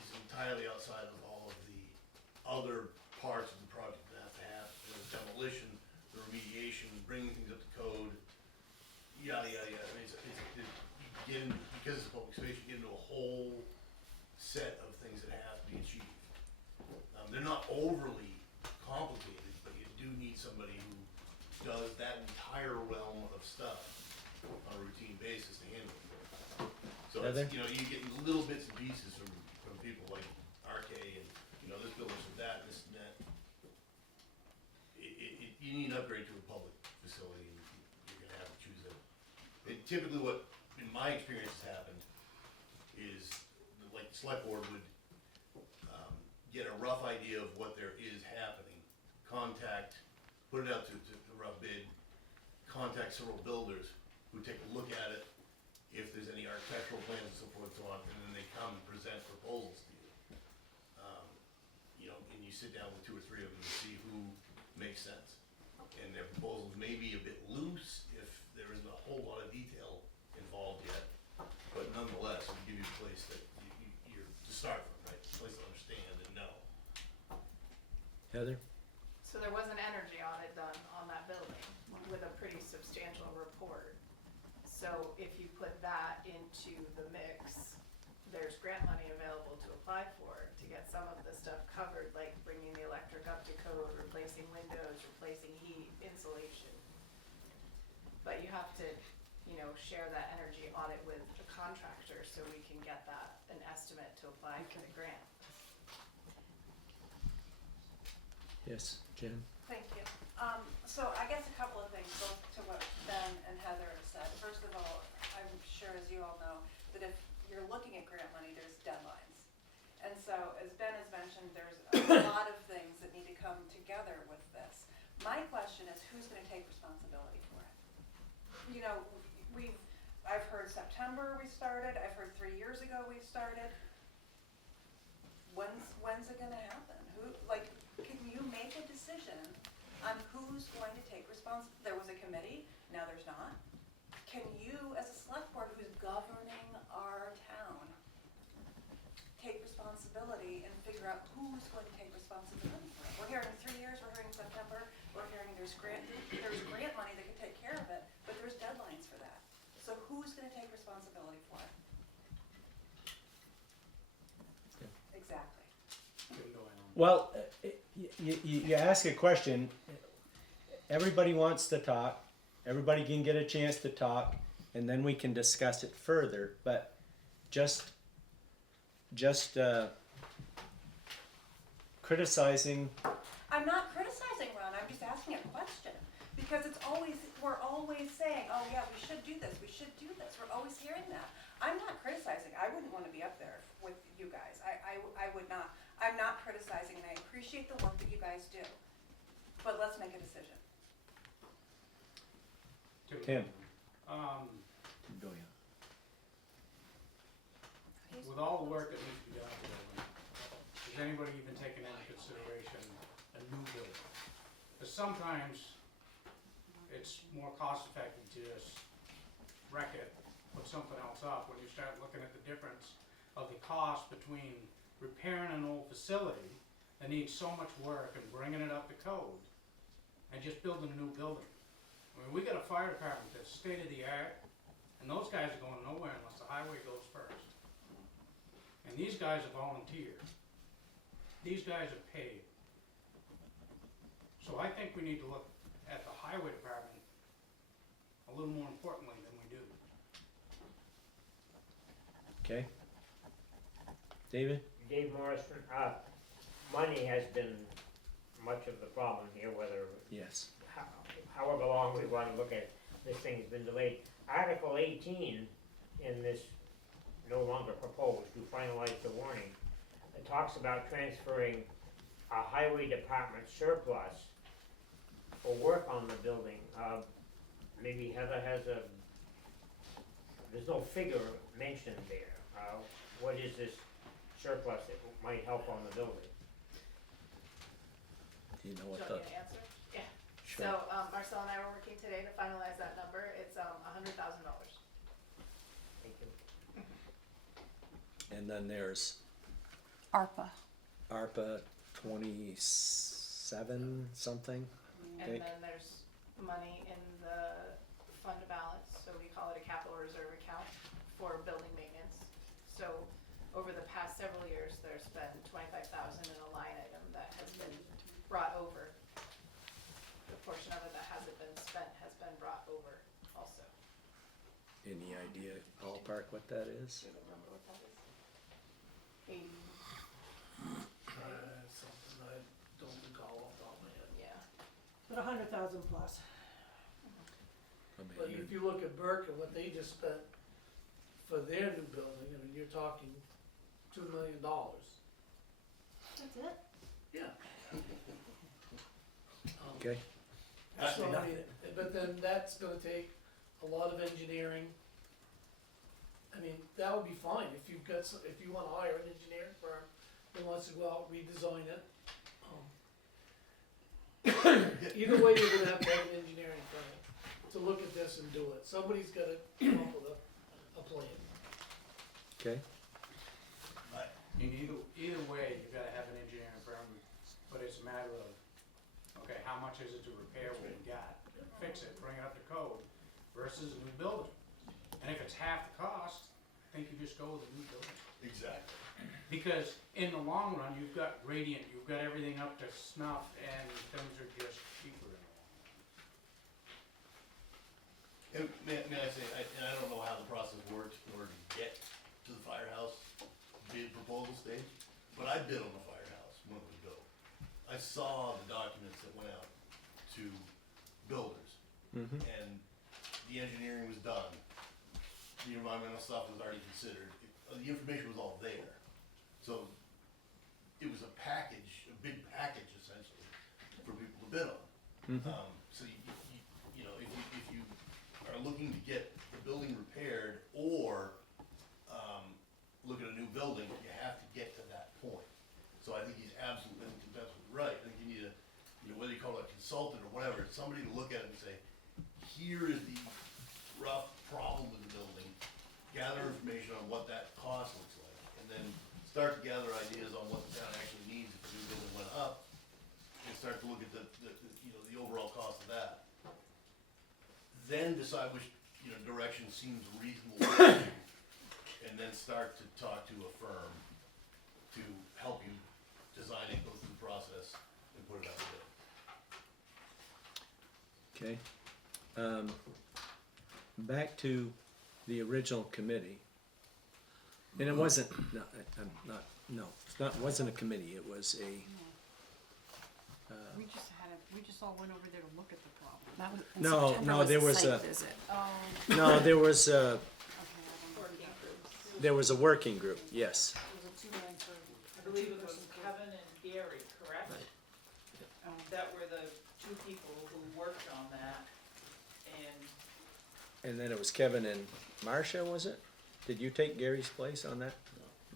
is entirely outside of all of the other parts of the project that have to happen. The demolition, the remediation, bringing things up to code, yada, yada, yada. I mean, you get in, because it's a public space, you get into a whole set of things that have to be achieved. They're not overly complicated, but you do need somebody who does that entire realm of stuff on a routine basis to handle it. So Heather? it's, you know, you get little bits and pieces from people like RK and, you know, this building's from that, this and that. You need an upgrade to a public facility, and you're gonna have to choose it. Typically what, in my experience, has happened is, like, the select board would get a rough idea of what there is happening, put it out to rough bid, contact several builders who take a look at it, if there's any architectural plans and so forth and so on, and then they come and present proposals to you. You know, and you sit down with 2 or 3 of them and see who makes sense. And their proposals may be a bit loose if there isn't a whole lot of detail involved yet, but nonetheless, we give you a place that you're to start from, right? A place to understand and know. Heather? So there was an energy audit done on that building with a pretty substantial report. So if you put that into the mix, there's grant money available to apply for to get some of the stuff covered, like bringing the electric up to code, replacing windows, replacing heat, insulation. But you have to, you know, share that energy audit with the contractor so we can get that, an estimate to apply for the grant. Yes, Jen? Thank you. So I guess a couple of things, both to what Ben and Heather have said. First of all, I'm sure, as you all know, that if you're looking at grant money, there's deadlines. And so, as Ben has mentioned, there's a lot of things that need to come together with this. My question is, who's gonna take responsibility for it? You know, I've heard September we started, I've heard 3 years ago we started. When's it gonna happen? Can you make a decision on who's going to take responsibility? There was a committee, now there's not. Can you, as a select board who's governing our town, take responsibility and figure out who's going to take responsibility for it? We're hearing 3 years, we're hearing September, we're hearing there's grant money that can take care of it, but there's deadlines for that. So who's gonna take responsibility for it? Exactly. Well, you ask a question, everybody wants to talk, everybody can get a chance to talk, and then we can discuss it further, but just criticizing. I'm not criticizing, Ron, I'm just asking a question, because we're always saying, oh yeah, we should do this, we're always hearing that. I'm not criticizing, I wouldn't wanna be up there with you guys, I would not. I'm not criticizing, and I appreciate the work that you guys do, but let's make a decision. Tim? With all the work that needs to be done to the building, is anybody even taking into consideration a new building? Because sometimes it's more cost effective to just wreck it, put something else up, when you start looking at the difference of the cost between repairing an old facility that needs so much work and bringing it up to code and just building a new building. I mean, we got a fire department that's state of the art, and those guys are going nowhere unless the highway goes first. And these guys are volunteers. These guys are paid. So I think we need to look at the highway department a little more importantly than we do. Okay. David? Dave Morrison, money has been much of the problem here, whether, Yes. however long we wanna look at, this thing's been delayed. Article 18 in this no longer proposed, to finalize the warning, it talks about transferring a highway department surplus for work on the building. Maybe Heather has there's no figure mentioned there. What is this surplus that might help on the building? Do you know what Do you want me to answer? Yeah. Sure. So, Marcel and I were working today to finalize that number, it's $100,000. Thank you. and then there's ARPA. ARPA 27 something. And Okay. then there's money in the fund balance, so we call it a capital reserve account for building maintenance. So over the past several years, there's been 25,000 in a line item that has been brought over. The portion of it that hasn't been spent has been brought over also. Any idea ballpark what that is? Do you remember what that is? 80, Something I don't recall off the top of my head. yeah. But 100,000 plus. Probably But if you look at Burke and what they just spent for their new building, I mean, you're talking $2 million. That's it? Yeah. Okay. That's So, I nothing. mean, but then that's gonna take a lot of engineering. I mean, that would be fine if you've got, if you wanna hire an engineering firm that wants to go out, redesign it. Either way, you're gonna have to have an engineering firm to look at this and do it. Somebody's gotta come up with a plan. Okay. In either way, you gotta have an engineering firm, but it's a matter of, okay, how much is it to repair what we got? Fix it, bring it up to code, versus a new building. And if it's half the cost, I think you just go with a new building. Exactly. Because in the long run, you've got gradient, you've got everything up to snuff, and things are just cheaper in the long run. And may I say, and I don't know how the process works in order to get to the firehouse bid proposal stage, but I bid on the firehouse when it was built. I saw the documents that went out to builders, Mm-hmm. and the engineering was done. The environmental stuff was already considered. The information was all there. So it was a package, a big package essentially, for people to bid on. Mm-hmm. So you know, if you are looking to get the building repaired or look at a new building, you have to get to that point. So I think he's absolutely right. I think you need a, you know, whether you call it a consultant or whatever, it's somebody to look at it and say, here is the rough problem with the building, gather information on what that cost looks like, and then start to gather ideas on what the town actually needs if the new building went up, and start to look at the you know, the overall cost of that. Then decide which, you know, direction seems reasonable to you, and then start to talk to a firm to help you design it, go through the process, and put it out to bid. Okay. Back to the original committee. And it wasn't, no, I'm not, no, it's not, wasn't a committee, it was a, We just all went over there to look at the problem. That was, in No, September no, was there the was site a- visit. no, there was a, Okay, I don't know. there was a working group, yes. It was a two-man for, I believe it was Kevin and Gary, correct? That were the two people who worked on that, and And then it was Kevin and Marcia, was it? Did you take Gary's place on that?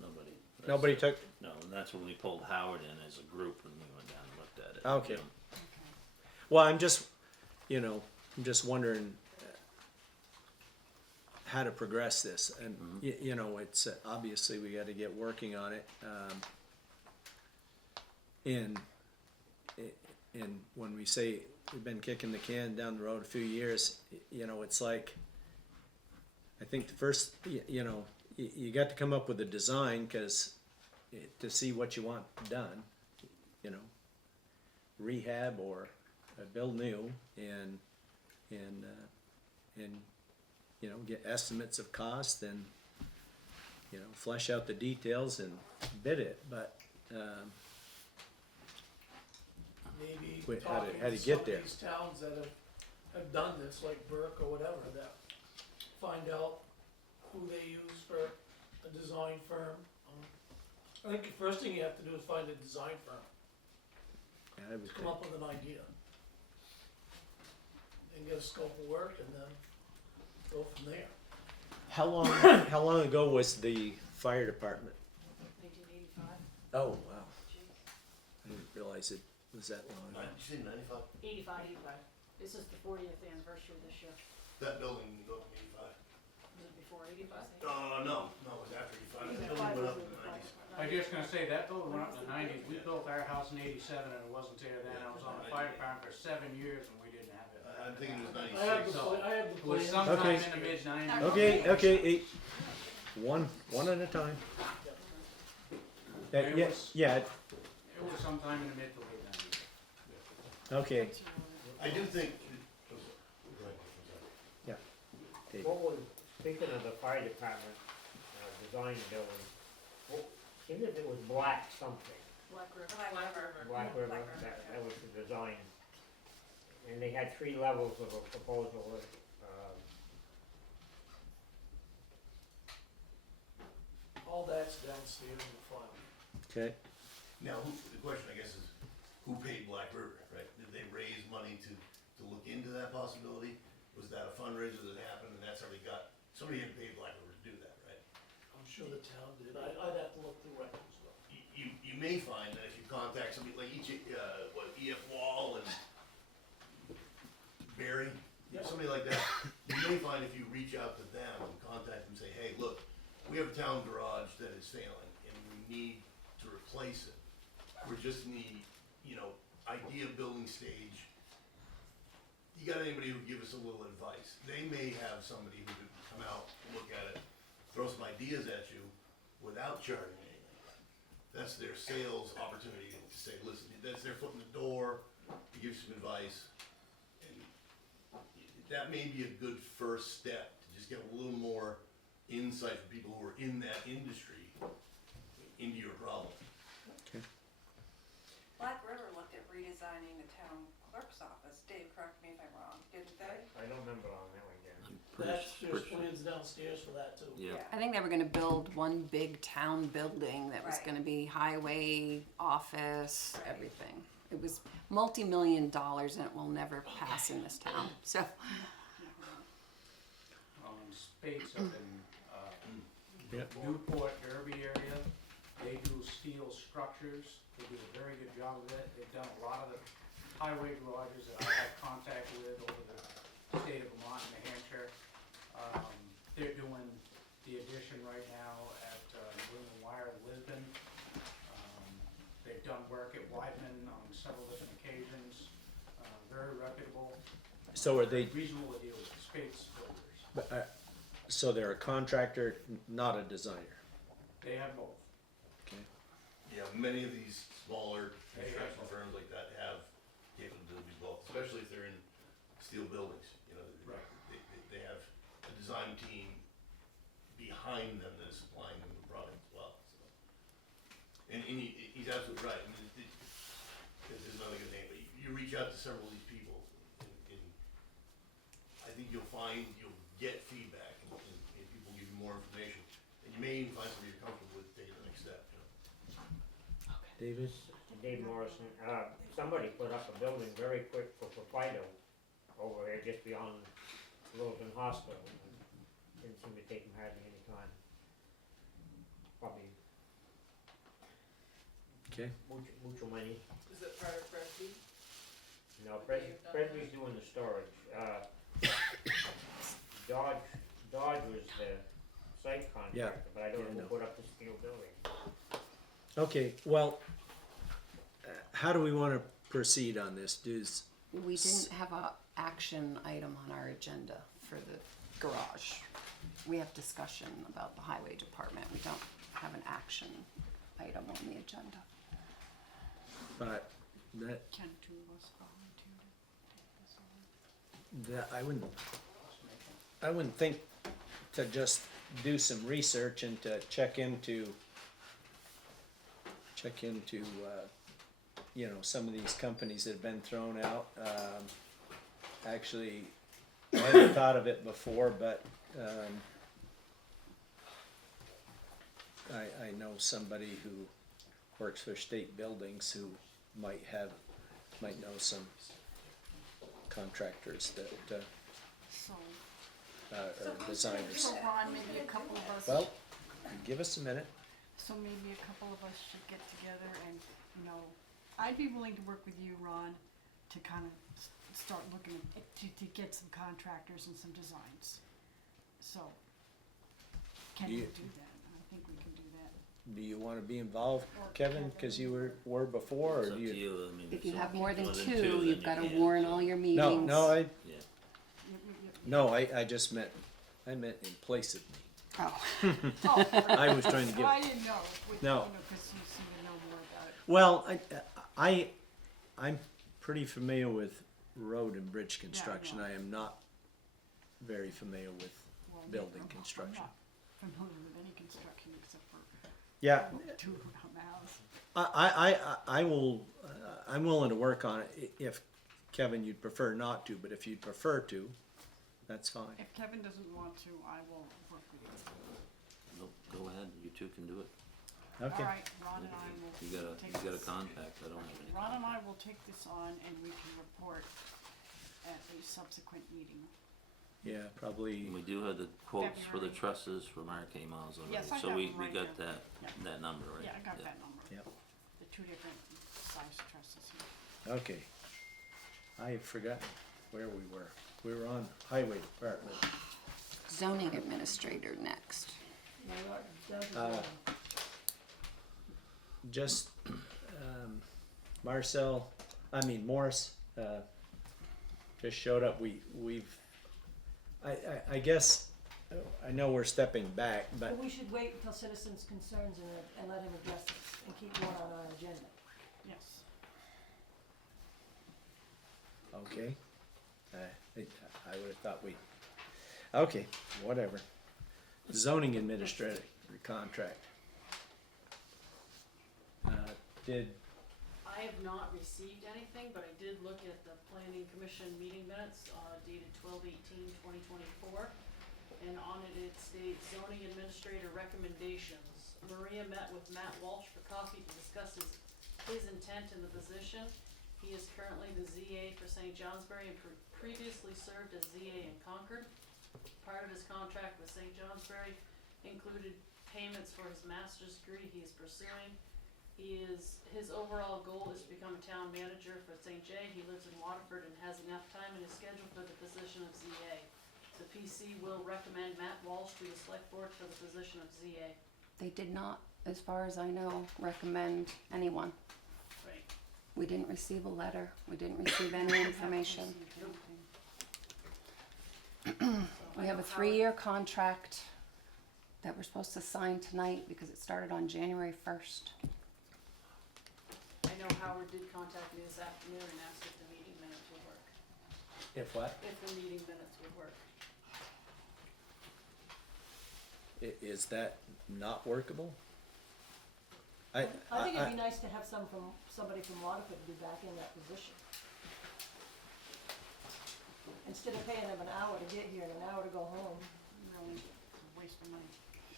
No, nobody. Nobody took, No, and that's when we pulled Howard in as a group and we went down and looked at it. Okay. You know, well, I'm just, you know, I'm just wondering how to progress this, and you know, it's obviously we got to get working on it. And when we say we've been kicking the can down the road a few years, you know, it's like I think the first, you know, you got to come up with a design because to see what you want done, you know, rehab or build new, and you know, get estimates of cost and, you know, flesh out the details and bid it, but Maybe Wait, talking how to to get some of there? these towns that have done this, like Burke or whatever, that find out who they use for a design firm. I think the first thing you have to do is find a design firm, I would come think. up with an idea. And get a scope of work and then go from there. How long ago was the fire department? 1985. Oh, wow. I didn't realize it was that long ago. Did you say 95? 85. This is the 40th anniversary this year. That building, no, 85. Was it before 85? No, it was after 85. That Yeah, building went up I was just gonna say, that building went up in the nineties, we built our house in '87 and it wasn't there then, I was on the fire department for 7 years and we didn't have it. I'm thinking it was I have the, 96. I have the It was plan. sometime Okay. in the mid-nineties. Okay, one at a time. It Yeah, was- yeah, It was sometime in the mid to late nineties. okay, I do think. Go ahead, Dave. What was, speaking of the fire department, design building, even if it was black something, Black River. Black River, that was the design. And they had 3 levels of a proposal, All that's downstairs in the file. okay. Now, the question, I guess, is who paid Black River, right? Did they raise money to look into that possibility? Was that a fundraiser that happened and that's how they got, somebody had to pay Black River to do that, right? I'm sure the town did. I'd have to look through records though. You may find that if you contact somebody like E.F. Wall and Barry, somebody like that, you may find if you reach out to them and contact them and say, hey, look, we have a town garage that is failing and we need to replace it. We just need, idea building stage. You got anybody who would give us a little advice? They may have somebody who could come out, look at it, throw some ideas at you without charging anything. That's their sales opportunity to say, listen, that's their foot in the door, to give you some advice. And that may be a good first step, to just get a little more insight from people who are in that industry into your problem. Black River looked at redesigning the town clerk's office. Dave, correct me if I'm wrong, didn't they? I don't remember on that one again. That's, there's plans downstairs for that too. Yeah. I think they were gonna build one big town building that was Right. gonna be highway, office, Right. everything. It was multi-million dollars and it will never pass in this town, so. Spates up in, Yep. Newport, Derby area, they do steel structures, they do a very good job of it, they've done a lot of the highway garages that I have contact with over the state of Vermont and New Hampshire. They're doing the addition right now at, New England Wire, Lisbon. They've done work at Weidman on several different occasions, very reputable. So are they, Reasonable to deal with, Spates builders, so they're a contractor, not a designer? they have both. Okay. Yeah, many of these smaller They have construction firms like that have capability to do both, especially if they're in steel buildings, Right. they have a design team behind them that is supplying them the product as well, so. And he's absolutely right, I mean, this is not a good name, but you reach out to several of these people, and I think you'll find, you'll get feedback, and people give you more information, and you may even find somebody you're comfortable with taking the next step, David? Dave Morrison, somebody put up a building very quick for Fido over there just beyond Littleton Hospital. Didn't seem to take them hardly any time. Probably Okay. mucho money. Is it part of Presby? No, Presby's doing the storage. Dodge was the site contractor, but I don't Yeah, I know know. who put up the steel building. Okay, well, how do we wanna proceed on this? We didn't have a action item on our agenda for the garage. We have discussion about the highway department. We don't have an action item on the agenda. But that, Can 2 of us volunteer to take this on? I wouldn't think to just do some research and to check into, some of these companies that have been thrown out. Actually, I hadn't thought of it before, but, I know somebody who works for state buildings who might know some contractors that, So, or designers. so Ron, maybe a couple of us. Well, give us a minute. So maybe a couple of us should get together and, I'd be willing to work with you, Ron, to kind of start looking, to get some contractors and some designs. So, can we You- do that? I think we can do that. do you wanna be involved, Or Kevin, cause you were before, or It's do up to you? you, I mean. If you some- have more than more two, then you've you gotta can't, warn so, all your No, meetings. Yeah, no, I just meant, I meant in place of me. Oh, Oh, I was trying to well, I get, didn't know, No. cause you seem to know more about it. well, I'm pretty familiar with road and bridge construction. know. I am not very familiar with Well, building I'm construction. not familiar with any construction except for Yeah, two around the house. I will, I'm willing to work on it if, Kevin, you'd prefer not to, but if you'd prefer to, that's fine. If Kevin doesn't want to, I will work with you. no, go ahead, you two can do it. Okay, Alright, Ron and I will You got take a this. contact, I don't have any. Ron and I will take this on and we can report at a subsequent meeting. yeah, probably, We do have the quotes for the February. trusses from RK Miles already, Yes, I so have we them right got here. that, Yeah. that number, right? Yeah, I got that number. Yep. The two different size trusses here. okay. I have forgotten where we were. We were on highway department. zoning administrator next. No, down to Uh, the- Just, Morris, just showed up. I guess, I know we're stepping back, but, But we should wait until citizens' concerns and let him address this and keep one on our agenda. Yes. okay. I would've thought okay, whatever. Zoning administrator contract. Did, I have not received anything, but I did look at the planning commission meeting minutes, dated 12/18/2024. And on it, it states zoning administrator recommendations. Maria met with Matt Walsh for coffee to discuss his intent in the position. He is currently the ZA for St. Johnsbury and previously served as ZA in Concord. Part of his contract with St. Johnsbury included payments for his master's degree he is pursuing. His overall goal is to become a town manager for St. J. He lives in Waterford and has enough time in his schedule for the position of ZA. The PC will recommend Matt Walsh to the select board for the position of ZA. They did not, as far as I know, recommend anyone. Right. We didn't receive a letter, we didn't receive any information. We have a 3-year contract that we're supposed to sign tonight because it started on January 1st. I know Howard did contact me this afternoon and asked if the meeting minutes would work. if what? If the meeting minutes would work. Is that not workable? I think it'd be nice to have somebody from Waterford to be back in that position. Instead of paying them an hour to get here and an hour to go home. Really, it's a waste of money.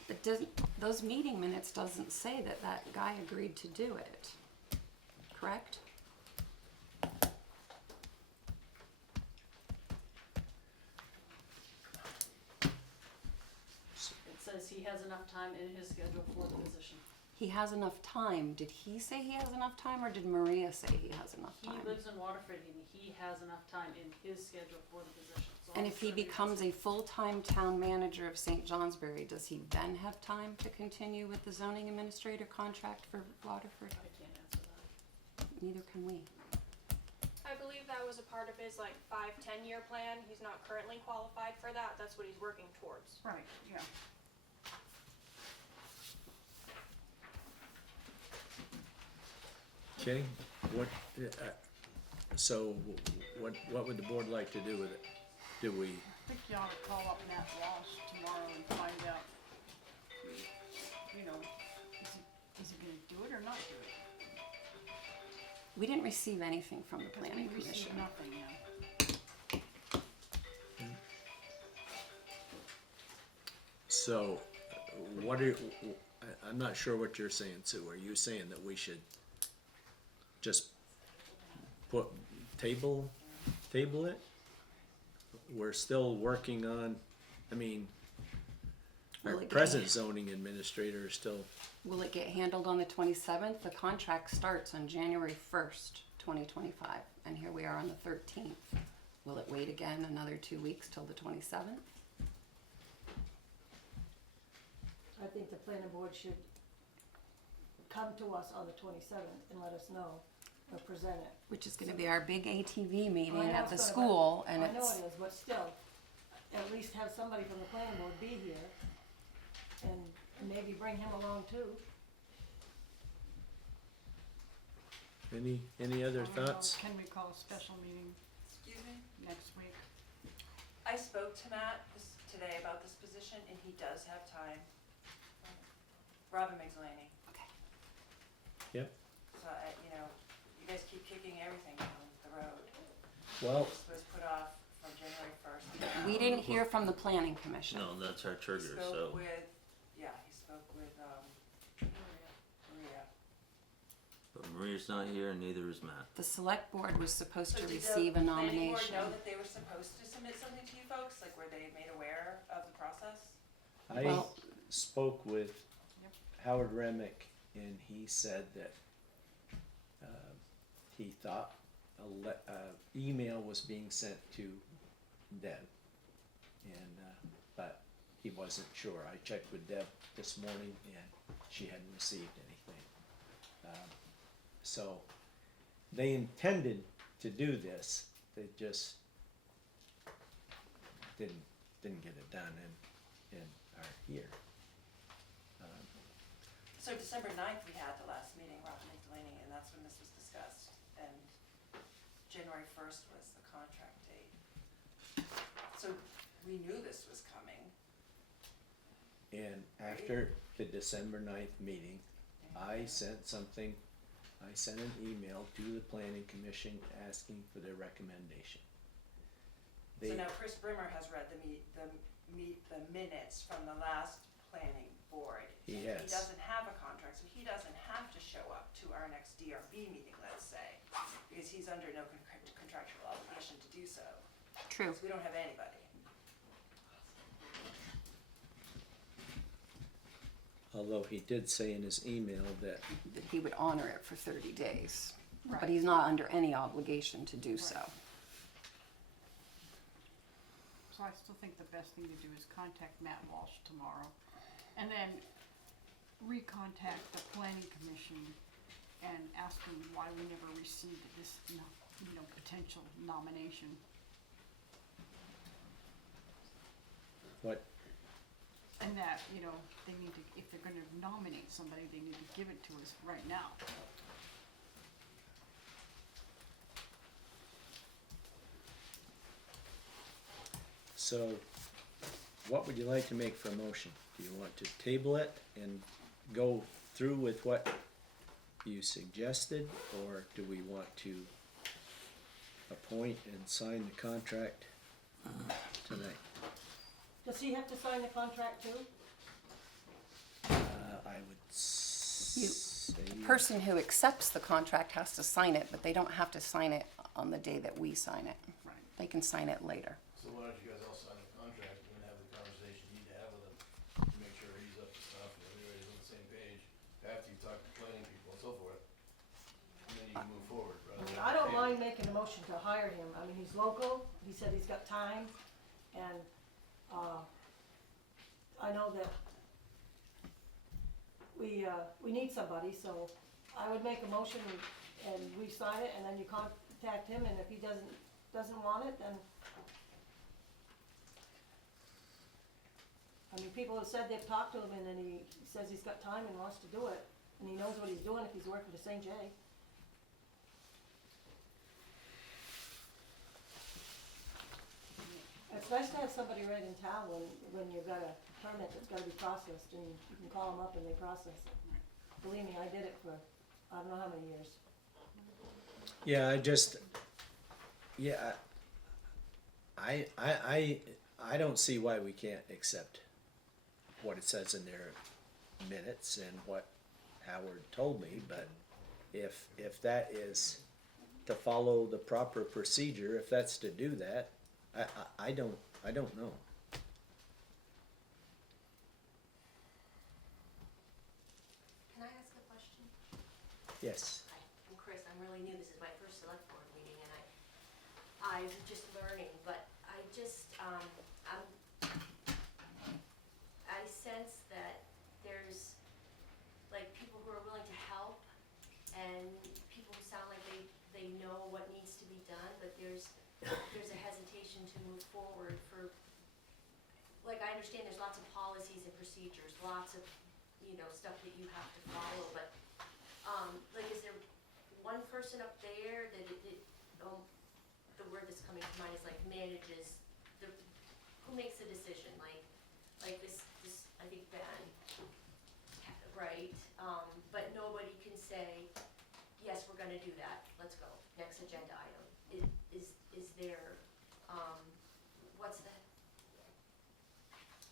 It doesn't, those meeting minutes doesn't say that that guy agreed to do it, correct? It says he has enough time in his schedule for the position. He has enough time. Did he say he has enough time, or did Maria say he has enough He time? lives in Waterford and he has enough time in his schedule for the position. So And I'm if he sure becomes a full-time town manager of St. Johnsbury, does he then have time to continue with the zoning administrator contract for Waterford? I can't answer that. Neither can we. I believe that was a part of his 5-10 year plan. He's not currently qualified for that. That's what he's working towards. Right, yeah. Okay, so what would the board like to do with it? Do we, I think you ought to call up Matt Walsh tomorrow and find out, is he gonna do it or not do it? We didn't receive anything from the 'Cause planning we received commission. nothing yet. so, I'm not sure what you're saying, Sue. Are you saying that we should just table it? We're still working on, our Will it get- present zoning administrator is still, Will it get handled on the 27th? The contract starts on January 1st, 2025, and here we are on the 13th. Will it wait again another 2 weeks till the 27th? I think the planning board should come to us on the 27th and let us know, or present it. Which is gonna be our big ATV meeting I know at the it's gonna- school, and I know it's, it is, but still, at least have somebody from the planning board be here, and maybe bring him along too. Any other I don't know, thoughts? Can we call a special meeting Excuse me? next week? I spoke to Matt today about this position, and he does have time. Robin Migzalani. okay. Yep. So, you guys keep kicking everything down the road. Well, This was put off from January 1st. We didn't hear from the planning commission. No, that's our He trigger, so. spoke with, he spoke with, Maria. But Maria's not here and neither is Matt. The select board was supposed So to did receive a the planning board nomination. know that they were supposed to submit something to you folks? Like, were they made aware of the process? I Well- spoke with Yep. Howard Remick, and he said that he thought email was being sent to Deb, and but he wasn't sure. I checked with Deb this morning, and she hadn't received anything. So they intended to do this. They just didn't get it done, and are here. So December 9th, we had the last meeting, Robin Migdalani, and that's when this was discussed. And January 1st was the contract date. So we knew this was coming. And after the December 9th meeting, I sent an email to the planning commission asking for their recommendation. So now Chris Brimmer has read the minutes from the last planning board. He And has. He doesn't have a contract, so he doesn't have to show up to our next DRB meeting, let's say, because he's under no contractual obligation to do so. True. So we don't have anybody. Although he did say in his email that That he would honor it for 30 days. But Right. he's not under any obligation to do so. So I still think the best thing to do is contact Matt Walsh tomorrow, and then recontact the planning commission and ask them why we never received this, potential nomination. what, And that, they need to, if they're gonna nominate somebody, they need to give it to us right now. so what would you like to make for a motion? Do you want to table it and go through with what you suggested, or do we want to appoint and sign the contract tonight? Does he have to sign the contract too? I would You- say. The person who accepts the contract has to sign it, but they don't have to sign it on the day that we sign it. Right. They can sign it later. So why don't you guys all sign the contract and then have the conversation you need to have with him to make sure he's up to snuff and everybody's on the same page after you talk to planning people and so forth. And then you can move forward rather than. I don't table. mind making a motion to hire him. I mean, he's local, he said he's got time, and, I know that we need somebody, so I would make a motion and we sign it, and then you contact him, and if he doesn't want it, then. I mean, people have said they've talked to him, and then he says he's got time and wants to do it, and he knows what he's doing if he's working for St. J. It's nice to have somebody right in town when you've got a permit that's gotta be processed, and you can call them up and they process it. Believe me, I did it for, I don't know how many years. Yeah, I don't see why we can't accept what it says in their minutes and what Howard told me, but if that is to follow the proper procedure, if that's to do that, I don't know. Can I ask a question? Yes. Hi, I'm Chris, I'm really new, this is my first select board meeting, and I'm just learning, but I just, I sense that there's, like, people who are willing to help there's a hesitation to move forward for, like, I understand there's lots of policies and procedures, lots of, stuff that you have to follow, but, like, is there one person up there that the word that's coming to mind is like manages, who makes the decision, like this, I think Ben, right? But nobody can say, yes, we're gonna do that, let's go, next agenda item. Is there, what's the,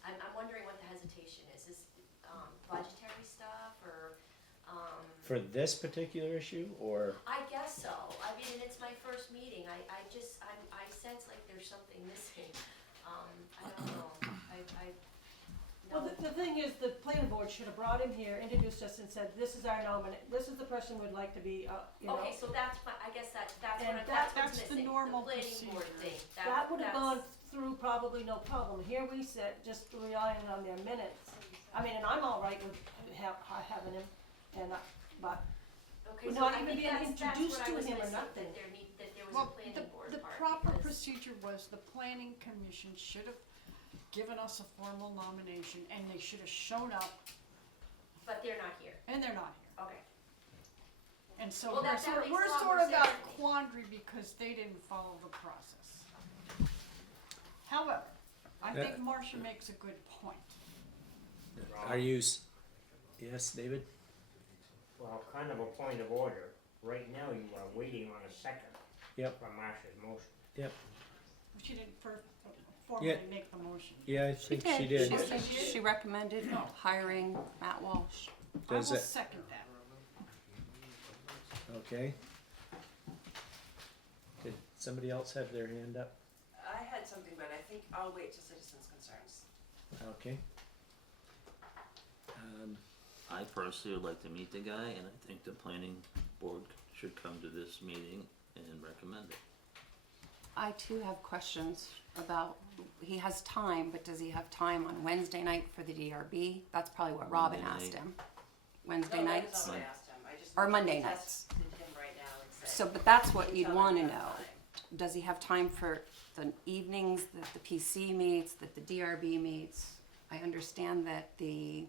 I'm wondering what the hesitation is budgetary stuff, or, For this particular issue, or, I guess so, I mean, and it's my first meeting, I sense like there's something missing, I don't know, Well, the thing is, the planning board should have brought him here, introduced us and said, this is our this is the person we'd like to be, Okay, so that's, I guess that's And what, that's what's that's the missing, normal the planning board procedure. thing, That would have gone that's- through probably no problem. Here we sit, just relying on their minutes. I mean, and I'm all right with having him, but Okay, We're so not I even think being that's introduced what I to was him or missing, nothing. that there was a Well, planning board the part, proper because- procedure was the planning commission should have given us a formal nomination, and they should have shown up, But they're not here, and they're not here. okay. And so Well, we're that sort of, makes a lot sort more of got a sense to me. quandary because they didn't follow the process. However, I Yeah. think Marcia makes a good point. are you, yes, David? Well, kind of a point of order, right now you are waiting on a second. Yep. From Marcia's motion. Yep, She didn't formally make the motion. yeah, I think she did. She said she recommended No. hiring Matt Walsh. I will Does it, second that. okay. Did somebody else have their hand up? I had something, but I think I'll wait till citizens' concerns. Okay. I personally would like to meet the guy, and I think the planning board should come to this meeting and recommend it. I too have questions about, he has time, but does he have time on Wednesday night for the DRB? That's probably what Robin Monday asked night. him. Wednesday No, that nights? is not what I asked him, I just. Or Monday tested nights. him right now and said. So, but that's what "Can you'd tell wanna him you have know. time?" Does he have time for the evenings that the PC meets, that the DRB meets? I understand that the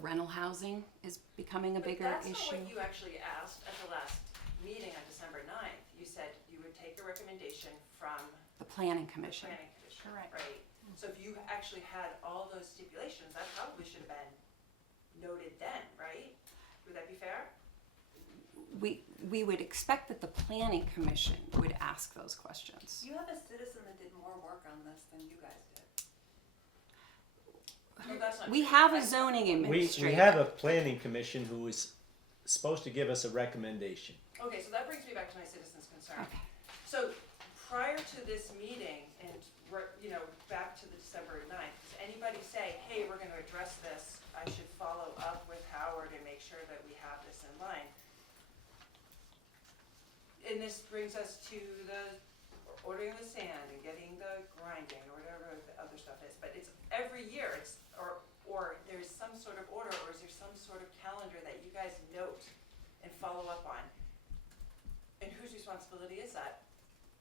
rental housing is becoming a bigger But that's issue. not what you actually asked at the last meeting on December 9th. You said you would take a recommendation from The planning the commission. planning commission, Correct. right? So if you actually had all those stipulations, that probably should have been noted then, right? Would that be fair? We would expect that the planning commission would ask those questions. You have a citizen that did more work on this than you guys did. No, that's not We true. have a I- zoning We administrator. have a planning commission who is supposed to give us a recommendation. Okay, so that brings me back to my citizen's concern. Okay. So prior to this meeting and, back to the December 9th, does anybody say, hey, we're gonna address this, I should follow up with Howard and make sure that we have this in line? And this brings us to the ordering the sand and getting the grinding or whatever the other stuff is, but it's every year, or there's some sort of order, or is there some sort of calendar that you guys note and follow up on? And whose responsibility is that?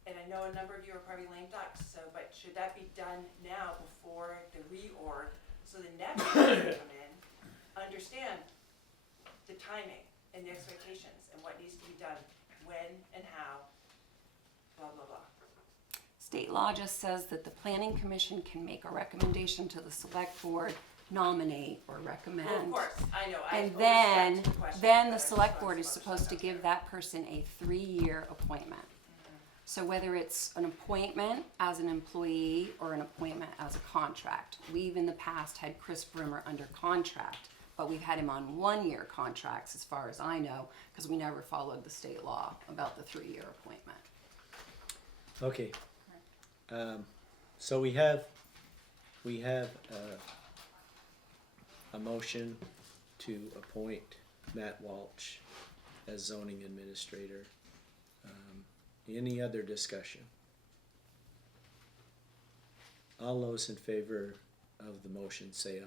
And I know a number of you are probably lame ducks, but should that be done now before the reorg, so the next person to come in, understand the timing and the expectations and what needs to be done, when and how, blah, blah, blah. State law just says that the planning commission can make a recommendation to the select board, nominate or recommend. Well, of course, I know, I And overstepped the question, then but I the just select wanted board is some other supposed to stuff give out there. that person a 3-year appointment. So whether it's an appointment as an employee or an appointment as a contract. We've in the past had Chris Brimmer under contract, but we've had him on 1-year contracts as far as I know, because we never followed the state law about the 3-year appointment. Okay. So we have a motion to appoint Matt Walsh as zoning administrator. Any other discussion? All those in favor of the motion say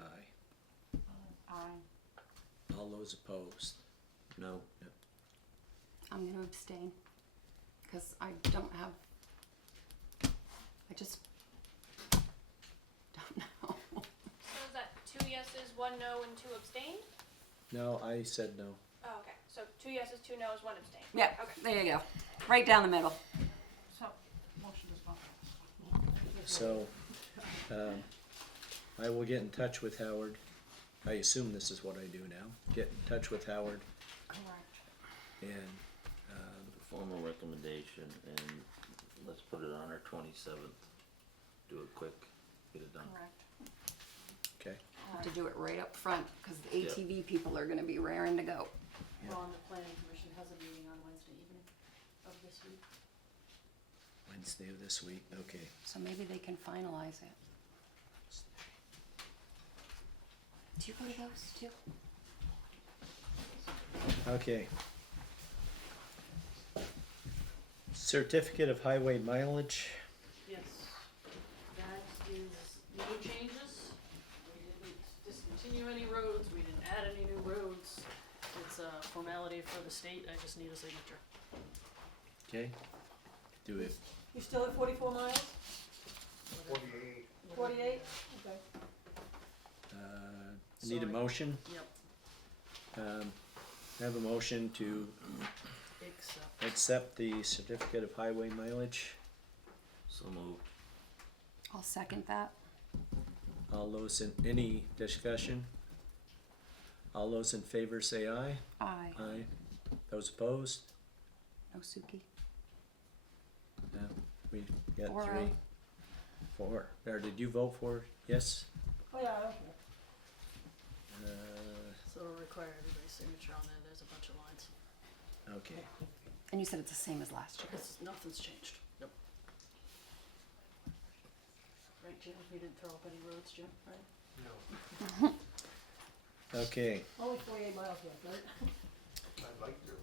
aye. All those opposed? No, I'm gonna abstain, because I don't have I just don't know. So is that 2 yeses, 1 no, and 2 abstained? No, I said no. Oh, okay. So 2 yeses, 2 no's, 1 abstain. Yeah, Okay. there you go. Right down the middle. So, motion does not. So, I will get in touch with Howard. I assume this is what I do now. Get in touch with Howard Correct. and, Formal recommendation, and let's put it on our 27th. Do it quick, get it done. Correct. okay, Have to do it right up front, cause the Yeah. ATV people are gonna be raring to go. Ron, the planning commission has a meeting on Wednesday evening of this week. Wednesday of this week, okay. So maybe they can finalize it. Do you go to those too? Okay. Certificate of highway mileage, Yes, that is no changes. We didn't discontinue any roads, we didn't add any new roads. It's a formality for the state, I just need a signature. okay? Do it, You still at 44 miles? 48. 48? Okay. need a Sorry. motion? Yep, Have a motion to except, accept the certificate of highway mileage. So moved. I'll second that. All those in, any discussion? All those in favor say aye. Aye. Aye. Those opposed? No Suki. No, we got 4-0. 3. 4. Or did you vote for yes? Oh, yeah, okay. so it'll require everybody's signature on there, there's a bunch of lines. Okay. And you said it's the same as last year. Nothing's changed. Yep. Right, Jim, you didn't throw up any roads, Jim, right? No, Okay. Only 48 miles left, right? I'd like to.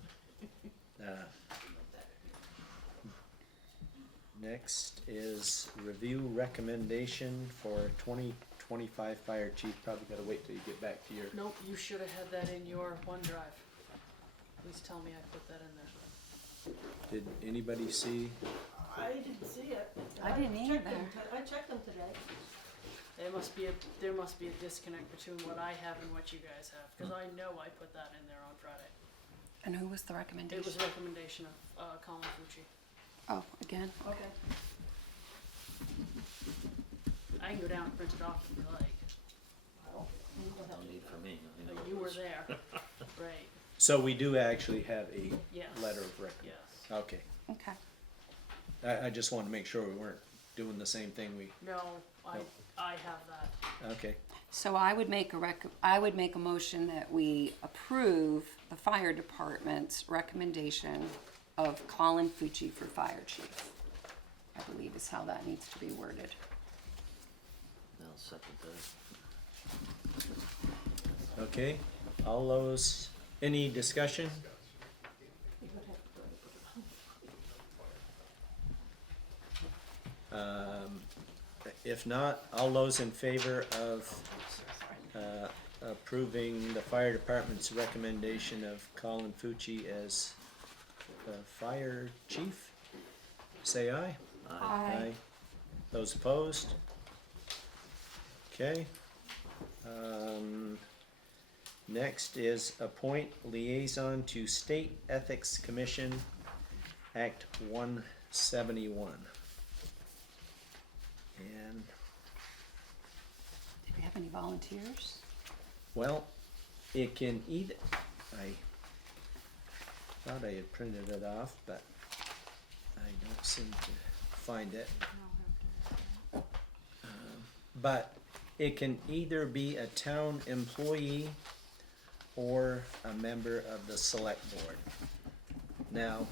Next is review recommendation for 2025 fire chief. Probably gotta wait till you get back to your. Nope, you should have had that in your OneDrive. Please tell me I put that in there. Did anybody see? I didn't see it. I didn't checked them either. I checked them today. There must be a disconnect between what I have and what you guys have, cause I know I put that in there on Friday. And who was the It recommendation? was a recommendation of, Colin Fucci. Oh, again? Okay. I can go down and print it off if you like. I don't, you don't have No to. need for me. I know Like, it you were was. there, right, So we do actually have a yes. letter of record. Yes. Okay. Okay. I just wanted to make sure we weren't doing the same thing we. No, I have that. Okay. So I would make a motion that we approve the fire department's recommendation of Colin Fucci for fire chief. I believe is how that needs to be worded. I'll second that. Okay. All those. Any discussion? You would have to. If not, all those in favor of approving the fire department's recommendation of Colin Fucci as the fire chief, say aye. Aye. Those opposed? Okay. Next is appoint liaison to State Ethics Commission, Act 171. And, Did we have any volunteers? well, it can either, I thought I had printed it off, but I don't seem to find it. But it can either be a town employee or a member of the select board. Now,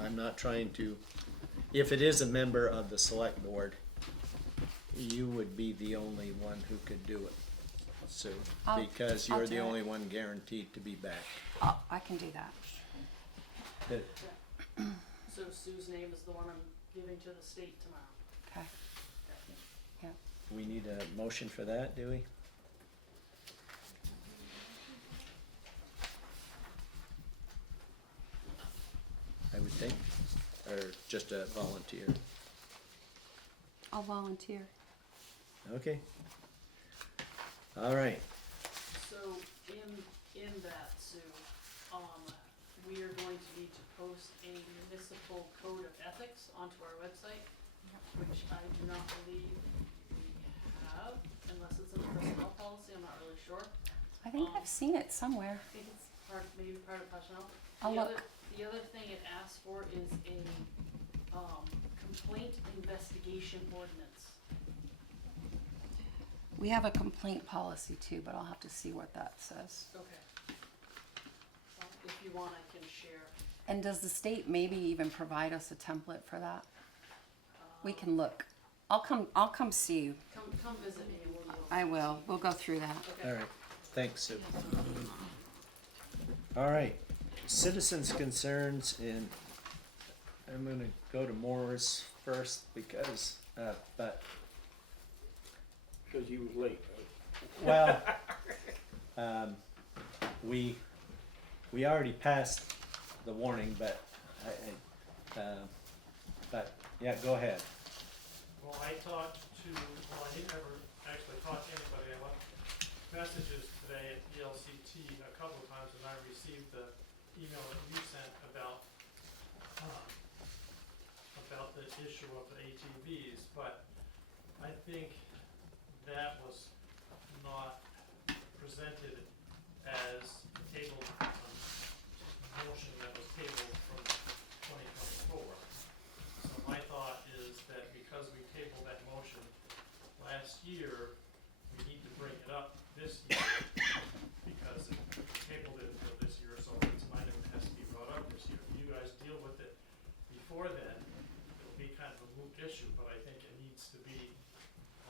I'm not trying to, if it is a member of the select board, you would be the only one who could do it, Sue, because I'll you're do the it. only one guaranteed to be back. I can do that. So Sue's name is the one I'm giving to the state tomorrow. Okay. We need a motion for that, do we? I would think, or just a volunteer. I'll volunteer. Okay. All right, So in that, Sue, we are going to need to post a municipal code of ethics onto our website, which I do not believe we have, unless it's in the personnel policy, I'm not really sure. I think I've seen it somewhere. I think it's maybe part of personnel. I'll look. The other thing it asks for is a, complaint investigation ordinance. We have a complaint policy too, but I'll have to see what that says. Okay. If you want, I can share. And does the state maybe even provide us a template for that? We can look. I'll come see you. Come visit me and we'll. I will. We'll go through that. Okay. all right, thanks, Sue. All right, citizens' concerns, and I'm gonna go to Moore's first because, but, Cause he was late, well, we already passed the warning, but but, yeah, go ahead. Well, I talked to, well, I didn't ever actually talk to anybody. I left messages today at ELCT a couple of times, and I received the email that you sent about the issue of the ATVs, but I think that was not presented as a tabled motion that was tabled from 2024. So my thought is that because we tabled that motion last year, we need to bring it up this year because we tabled it until this year, so it's an item that has to be brought up this year. If you guys deal with it before then, it'll be kind of a moot issue, but I think it needs to be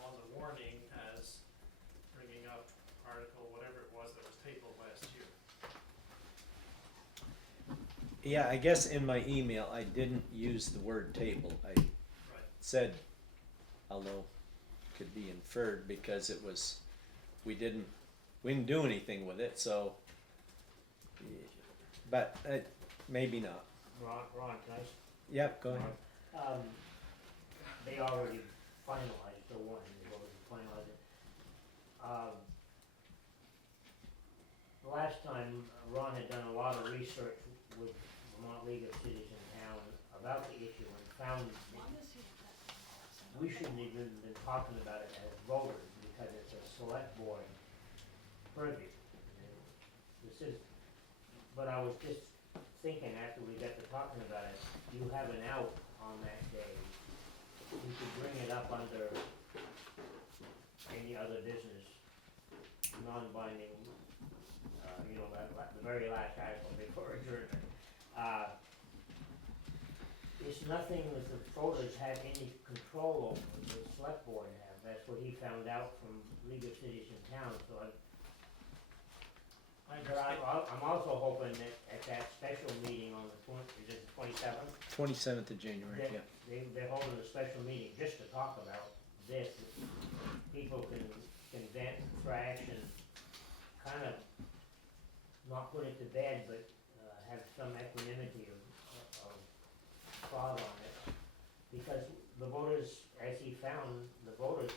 on the warning as bringing up article, whatever it was that was tabled last year. Yeah, I guess in my email, I didn't use the word table. I Right. said, although could be inferred because it was, we didn't do anything with it, so, but maybe not. Ron, can I? Yep, go ahead. They already finalized the one, they've already finalized it. Last time, Ron had done a lot of research with Vermont League of Cities and Towns about the issue and found that we shouldn't even been talking about it as voters because it's a select board purview. This is, but I was just thinking after we got to talking about it, you have an out on that day. You could bring it up under any other business, non-binding, the very last article before adjournment. It's nothing that the voters have any control over, the select board have, that's what he found out from League of Cities and Towns, so but I'm also hoping that at that special meeting on the is it the 27th? 27th of January, That yeah. they're holding a special meeting just to talk about this. People can vent, thrash, and kind of not put it to bed, but have some equanimity of thought on it. Because the voters, as he found, the voters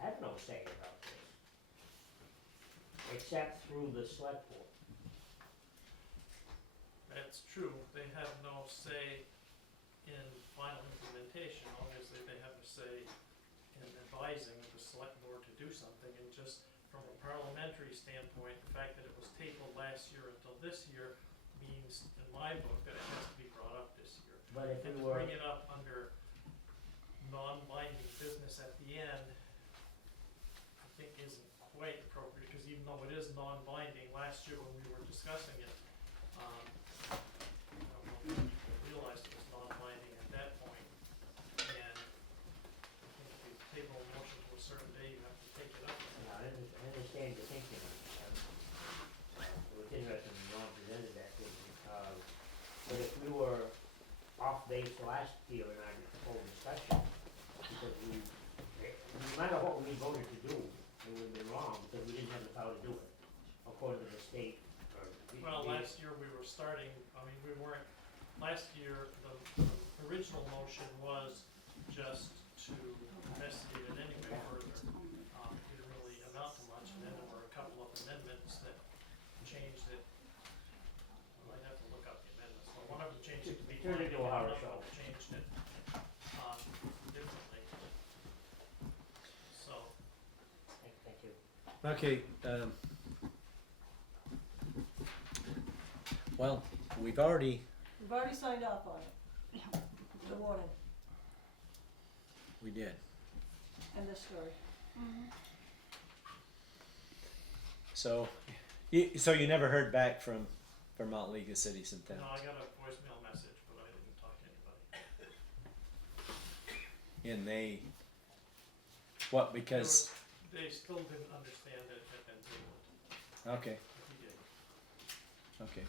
have no say about this, except through the select board. That's true, they have no say in final implementation, obviously they have a say in advising the select board to do something, and just from a parliamentary standpoint, the fact that it was tabled last year until this year means, in my book, that it has to be brought up this year. But if And we to were, bring it up under non-binding business at the end, I think isn't quite appropriate, because even though it is non-binding, last year when we were discussing it, I don't know if people realized it was non-binding at that point, and I think if you table a motion to a certain day, you have to take it up. I understand your thinking. It was interesting when Ron presented that to me. But if we were off base last year in our whole discussion, because no matter what we voted to do, it would have been wrong, because we didn't have the power to do it, according to the state. Well, last year we were starting, last year, the original motion was just to investigate it anyway further. It didn't really amount to much, and then there were a couple of amendments that changed it. I might have to look up the amendments, but one of them changed it to be Turn it binding, into a and horror another show. one changed it, differently. So, Thank you. Okay, well, we've already, signed off on it. The warning, we did. end of story. So, you never heard back from Vermont League of Cities and Towns? no, I got a voicemail message, but I didn't talk to anybody. And they, what, because, They still didn't understand it and didn't, okay, he did. okay.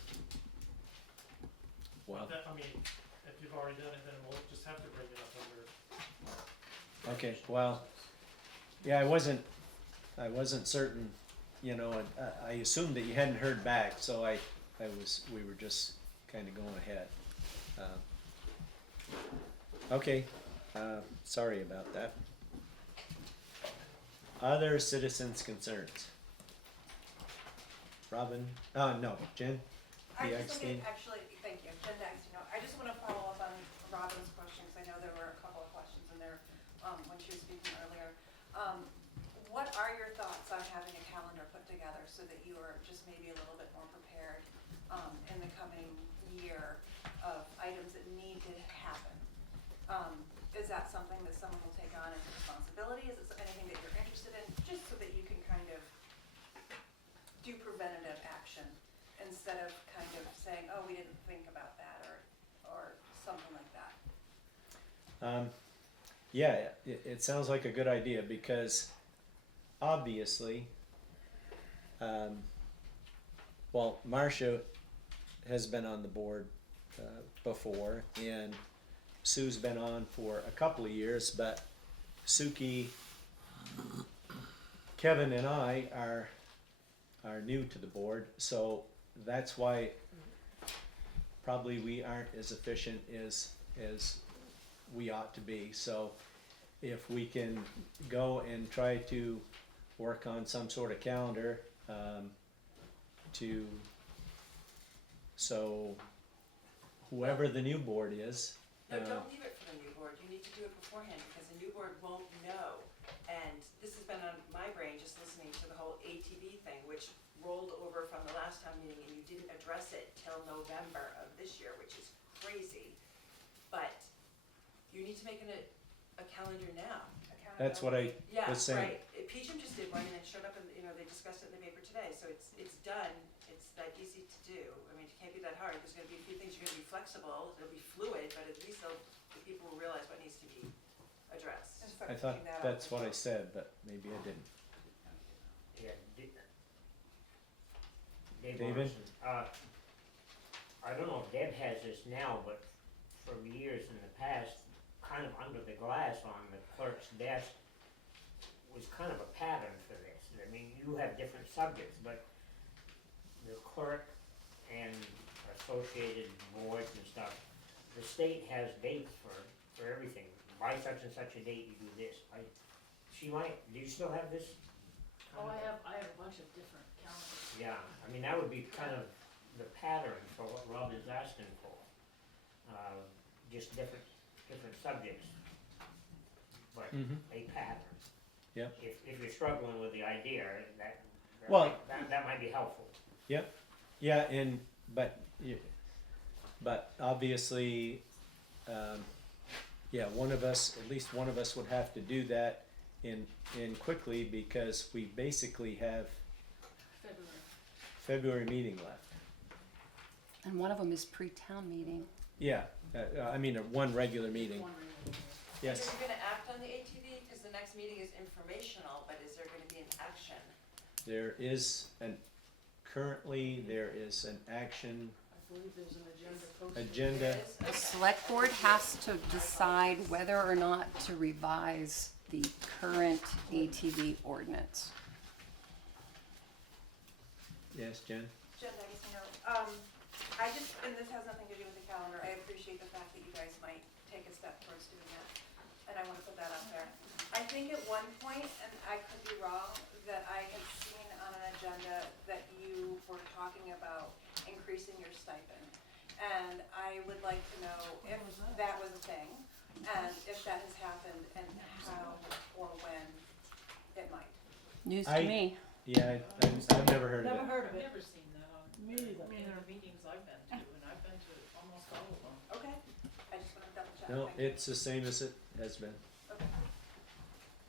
Well, But that, I mean, if you've already done it, then we'll just have to bring it up under. okay, well, yeah, I wasn't certain, you know, and I assumed that you hadn't heard back, so we were just kinda going ahead. Okay, sorry about that. Other citizens' concerns? Robin, no, Jen? I The just Eckstein? wanted, actually, thank you, Jen Dexter, I just wanna follow up on Robin's question, cause I know there were a couple of questions in there, when she was speaking earlier. What are your thoughts on having a calendar put together so that you are just maybe a little bit more prepared, in the coming year of items that need to happen? Is that something that someone will take on as a responsibility? Is it anything that you're interested in, just so that you can kind of do preventative action instead of kind of saying, oh, we didn't think about that, or something like that? Yeah, it sounds like a good idea because obviously, well, Marcia has been on the board before, and Sue's been on for a couple of years, but Suki, Kevin, and I are new to the board, so that's why probably we aren't as efficient as we ought to be. So if we can go and try to work on some sort of calendar so whoever the new board is. No, don't leave it for the new board, you need to do it beforehand, because the new board won't know. And this has been on my brain, just listening to the whole ATV thing, which rolled over from the last town meeting, and you didn't address it till November of this year, which is crazy. But you need to make a calendar now. That's what I Yeah, was saying. right. PGIM just did one and it showed up and, they discussed it in the paper today, so it's done, it's that easy to do. I mean, it can't be that hard, there's gonna be a few things, you're gonna be flexible, it'll be fluid, but at least the people will realize what needs to be addressed. I thought that's what I said, but maybe I didn't. Yeah, David? Morrison. I don't know if Deb has this now, but for years in the past, kind of under the glass on the clerk's desk was kind of a pattern for this. I mean, you have different subjects, but the clerk and associated boards and stuff, the state has dates for everything. By such and such a date, you do this. Do you still have this? Oh, I have a bunch of different calendars. Yeah, I mean, that would be kind of the pattern for what Rob is asking for. Just different subjects, but a pattern. Yep. If you're struggling with the idea, that might be helpful. Yep. Yeah, but obviously, yeah, at least one of us would have to do that in quickly because we basically have February meeting left. And one of them is pre-town meeting. Yeah, I mean, one regular meeting. Yes. Are you gonna act on the ATV, because the next meeting is informational, but is there gonna be an action? Currently there is an action I believe there's an agenda posted. agenda. The select board has to decide whether or not to revise the current ATV ordinance. Yes, Jen? Jen, I just, and this has nothing to do with the calendar, I appreciate the fact that you guys might take a step towards doing that. and I wanna put that out there. I think at one point, and I could be wrong, that I had seen on an agenda that you were talking about increasing your stipend. And I would like to know if that was a thing, and if that has happened, and how or when it might. News to I- me. Yeah, I've never heard of Never it. heard of I've it. never seen that on, Me neither. in the meetings I've been to, and I've been to almost all of them. Okay, I just wanna double check. No, Thank you. it's the same as it has been. Okay.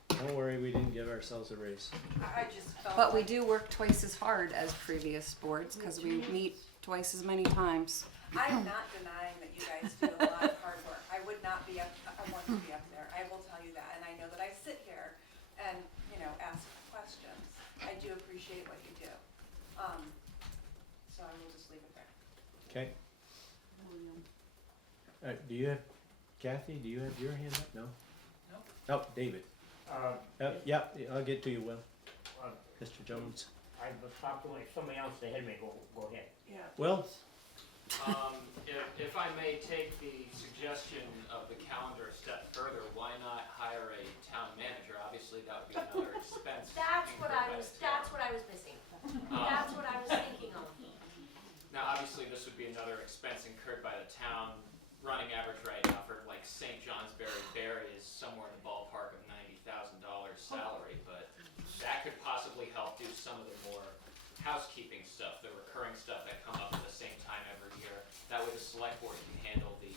Don't worry, we didn't give ourselves a raise. I just felt. But we like- do work twice as hard as previous boards, cause we meet twice as many times. I'm not denying that you guys do a lot of hard work. I would not be up, I want to be up there. I will tell you that. And I know that I sit here and, you know, ask questions. I do appreciate what you do. So I will just leave it there. Okay. Do you have, Kathy, do you have your hand up? No? No. Oh, David. Yeah, I'll get to you, Will. Uh, Mr. Jones. I was talking to somebody else ahead of me, go ahead. Yeah. Will? If I may take the suggestion of the calendar a step further, why not hire a town manager? Obviously, that would be another expense. That's what I incurred by was, the town. that's what I was missing. That's what I was thinking of. Now, obviously, this would be another expense incurred by the town. Running average right now for like St. Johnsbury Berry is somewhere in the ballpark of $90,000 salary, but that could possibly help do some of the more housekeeping stuff, the recurring stuff that come up at the same time every year. That way the select board can handle the,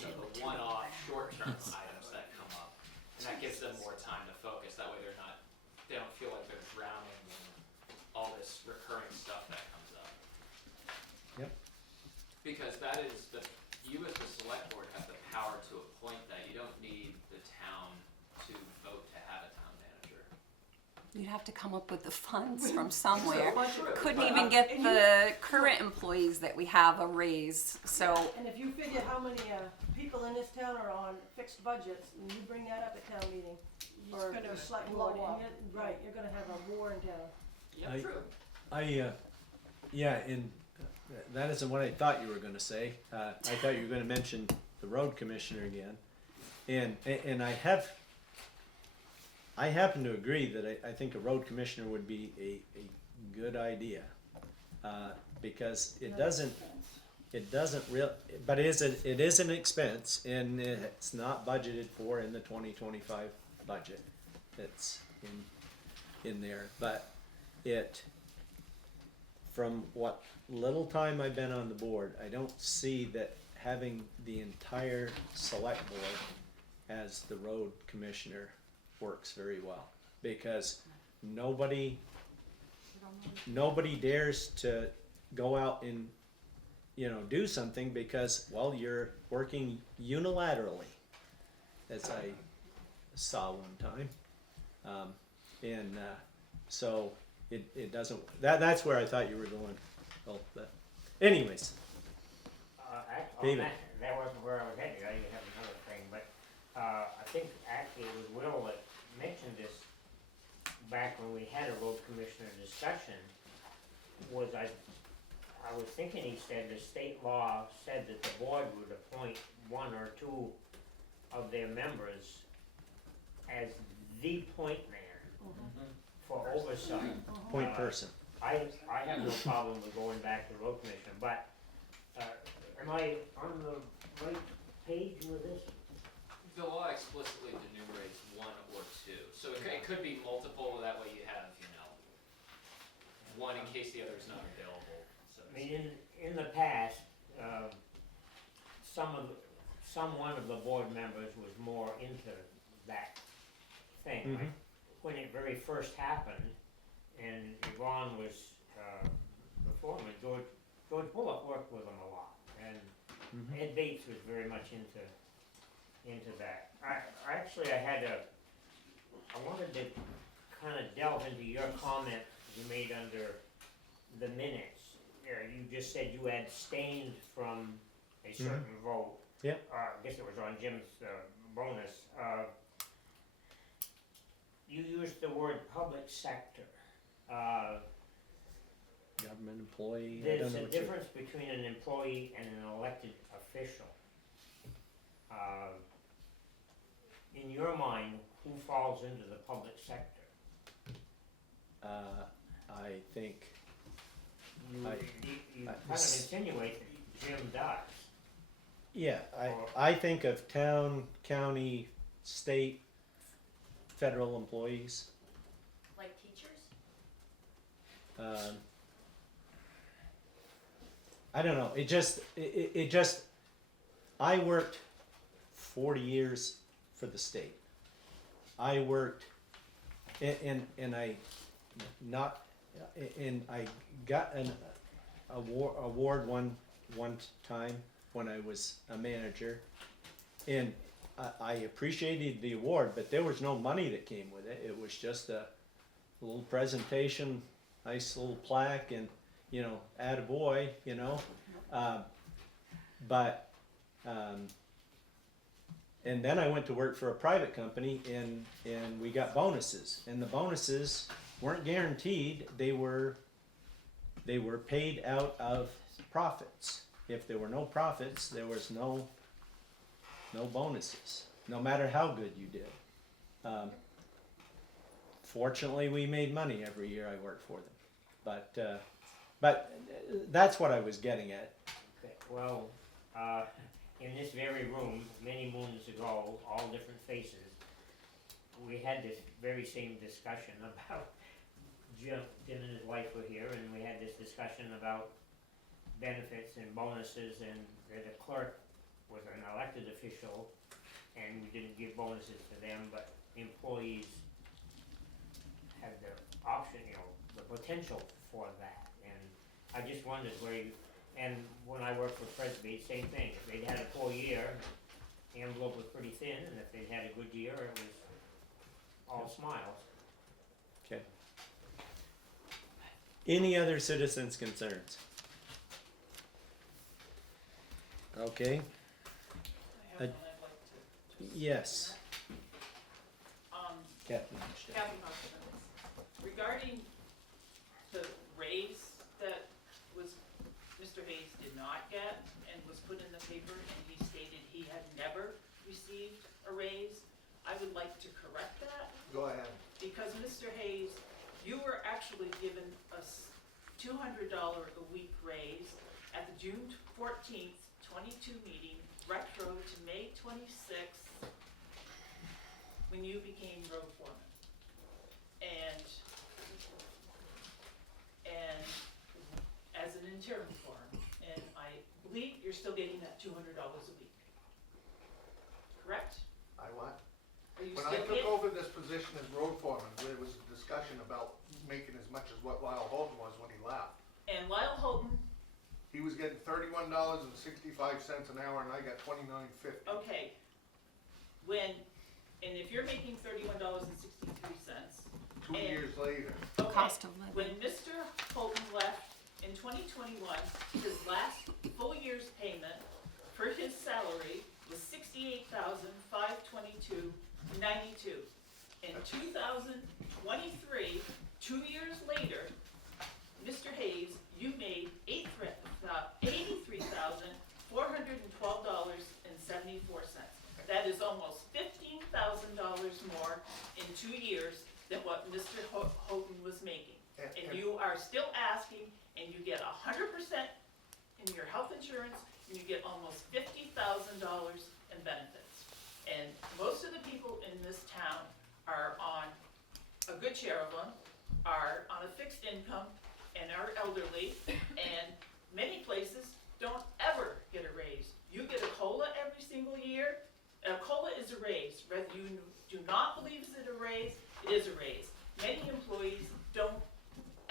the one-off short-term items that come up. And that gives them more time to focus. That way they don't feel like they're drowning in all this recurring stuff that comes up. Yep. Because you as the select board have the power to appoint that. You don't need the town to vote to have a town manager. You'd have to come up with the funds from somewhere. True, Couldn't but even get the current employees that we have a raise, so. And if you figure how many, people in this town are on fixed budgets, and you bring that up at town meeting, It's or gonna the select blow board, up. and right, you're gonna have a war in town. Yeah, I- true. Yeah, and that isn't what I thought you were gonna say. I thought you were gonna mention the road commissioner again. And I happen to agree that I think a road commissioner would be a good idea. Because it doesn't but it is an expense, and it's not budgeted for in the 2025 budget. It's in there, but from what little time I've been on the board, I don't see that having the entire select board as the road commissioner works very well, because nobody dares to go out and do something because, well, you're working unilaterally, as I saw one time. So it doesn't, that's where I thought you were going. Well, anyways, David. That wasn't where I was headed, I have another thing, but, I think actually it was Will that mentioned this back when we had a road commissioner discussion, I was thinking he said the state law said that the board would appoint one or two of their members as the point man for oversight. Point person. I have no problem with going back to road commissioner, but, am I on the right page with this? The law explicitly enumerates one or two, so it could be multiple, that way you have, one in case the other is not available, so. I mean, in the past, one of the board members was more into that thing. Like, when it very first happened, and Yvonne was, the foreman, George Bullock worked with him a lot, and Ed Bates was very much into that. I wanted to kind of delve into your comment you made under the minutes. You just said you abstained from a certain vote. Yep. I guess it was on Jim's bonus. You used the word public sector. Government employee, I There's don't know a what you. difference between an employee and an elected official. in your mind, who falls into the public sector? I think, You, I- you I- kind of insinuate that Jim does. yeah, Or- I think of town, county, state, federal employees. Like teachers? I don't know, it just, I worked 40 years for the state. I worked, and I, not, and I got an award one time when I was a manager. And I appreciated the award, but there was no money that came with it. It was just a little presentation, nice little plaque, and, you know, attaboy, you know. And then I went to work for a private company, and we got bonuses, and the bonuses weren't guaranteed. They were paid out of profits. If there were no profits, there was no bonuses, no matter how good you did. Fortunately, we made money every year I worked for them, but that's what I was getting at. Okay, well, in this very room, many moons ago, all different faces, we had this very same discussion about, Jim and his wife were here, and we had this discussion about benefits and bonuses, and the clerk was an elected official, and we didn't give bonuses to them, but employees had the option, you know, the potential for that, and I just wondered where you, and when I worked for Presby, same thing, if they'd had a poor year, the envelope was pretty thin, and if they'd had a good year, it was all smiles. Okay. Any other citizens' concerns? Okay, I have one I'd like to just. yes, Kathy Kathy. Hopkins, regarding the raise that was, Mr. Hayes did not get and was put in the paper, and he stated he had never received a raise, I would like to correct that, Go ahead. because Mr. Hayes, you were actually given a $200 a week raise at the June 14th, 22 meeting, retro to May 26th, when you became road foreman. And as an interim foreman, and I believe you're still getting that $200 a week. Correct? I what? Are you When still I took getting? over this position as road foreman, there was a discussion about making as much as what Lyle Holton was when he left. And Lyle Holton, He was getting $31.65 an hour, and I got $29.50. okay, and if you're making $31.63, 2 years later, okay, Cost of living. when Mr. Holton left in 2021, his last full year's payment for his salary was $68,522.92. In 2023, 2 years later, Mr. Hayes, you made $83,412.74. That is almost $15,000 more in 2 years than what Mr. Houghton was making. And you are still asking, and you get 100% in your health insurance, and you get almost $50,000 in benefits. And most of the people in this town are on, a good share of them, are on a fixed income and are elderly, and many places don't ever get a raise. You get a COLA every single year. A COLA is a raise, whether you do not believe it's a raise, it is a raise. Many employees don't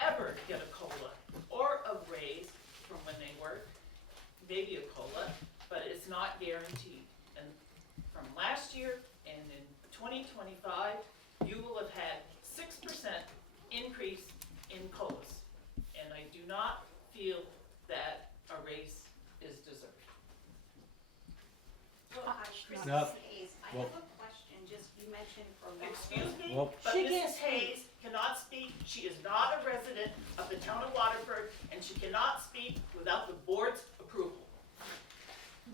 ever get a COLA or a raise from when they work, maybe a COLA, but it's not guaranteed. And from last year and in 2025, you will have had 6% increase in COLAs. And I do not feel that a raise is deserved. Well, Mrs. No. Hayes, I Well- have a question, just, you mentioned for a while. Excuse me, Well- but She can't Mrs. Hayes cannot speak. She is not a resident of the town of Waterford, and she cannot speak without the board's approval. I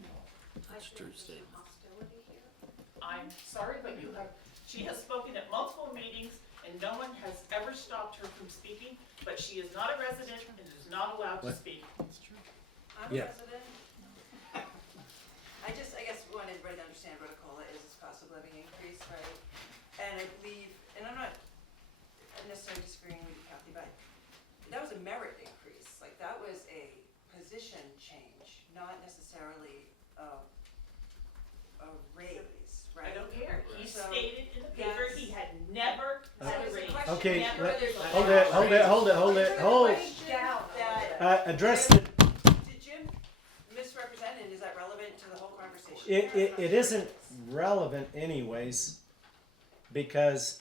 That's think true there's some statement. hostility here. I'm sorry. sorry, but she has spoken at multiple meetings and no one has ever stopped her from speaking, but she is not a resident and is not allowed to What? speak. I'm Yeah. a resident. I guess we want everybody to understand what a COLA is cost of living increase, right? And I believe, and I'm not necessarily disagreeing with you, Kathy, but that was a merit increase. Like, that was a position change, not necessarily a raise, right? I don't care. He So, stated in the paper that's- he had never had a So raise. it's a question. Okay, Never. let- There's a hold it, hold it, hold it, hold it, hold. Write down that, Address the, did Jim misrepresent, and is that relevant to the whole conversation? it isn't relevant anyways, because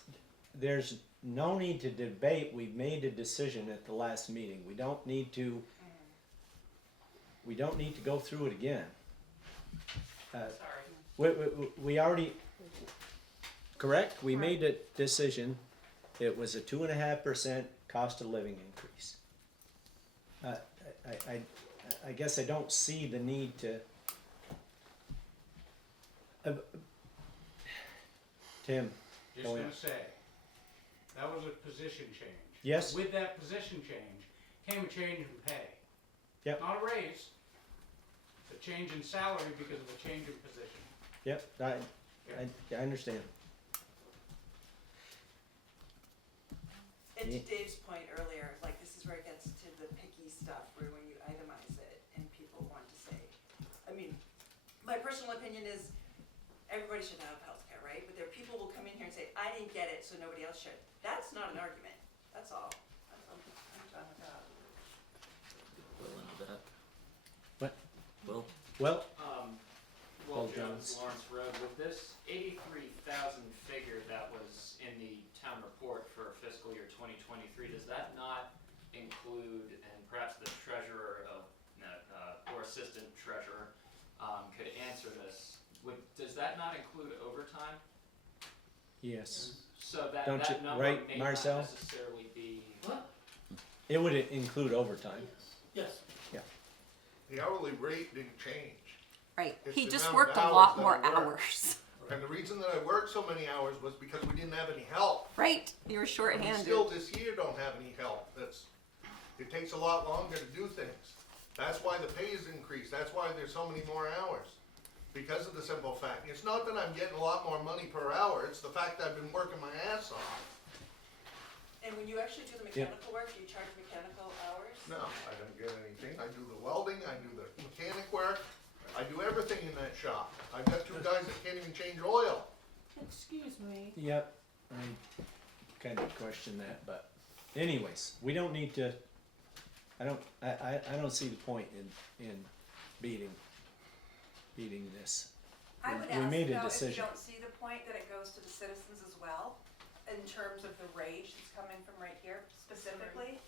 there's no need to debate, we've made a decision at the last meeting, we don't need to go through it again. Sorry. We already, correct, we made a decision, it was a 2.5% cost of living increase. I guess I don't see the need to. Tim, Just go gonna ahead. say, that was a position change. Yes. With that position change came a change in pay. Yep. Not a raise, a change in salary because of a change in position. Yep, I understand. And to Dave's point earlier, like, this is where it gets to the picky stuff, where when you itemize it and people want to say, I mean, my personal opinion is everybody should have healthcare, right? But there are people who will come in here and say, I didn't get it, so nobody else should. That's not an argument, that's all. I'm done with that. Well into that. What? Well, Well, Will Paul Jones, Jones. Lawrence Road, with this 83,000 figure that was in the town report for fiscal year 2023, does that not include, and perhaps the treasurer or assistant treasurer could answer this, does that not include overtime? yes, So that Don't you- number right, may Marcel? not necessarily be. it would include overtime. Yes. The hourly rate didn't change. Right, It's he the just amount of worked a hours lot that more I work. hours. And the reason that I worked so many hours was because we didn't have any help. Right, you were And we shorthanded. still this year don't have any help. It takes a lot longer to do things. That's why the pay is increased. That's why there's so many more hours. Because of the simple fact. It's not that I'm getting a lot more money per hour, it's the fact that I've been working my ass off. And when you actually do the mechanical work, do you charge mechanical hours? No, I don't get anything. I do the welding, I do the mechanic work, I do everything in that shop. I've got two guys that can't even change oil. Excuse me. Yep, I kind of question that, but anyways, we don't need to, I don't see the point in beating this. I would We ask made a though, if you decision. don't see the point, that it goes to the citizens as well, in terms of the rage that's coming from right here specifically.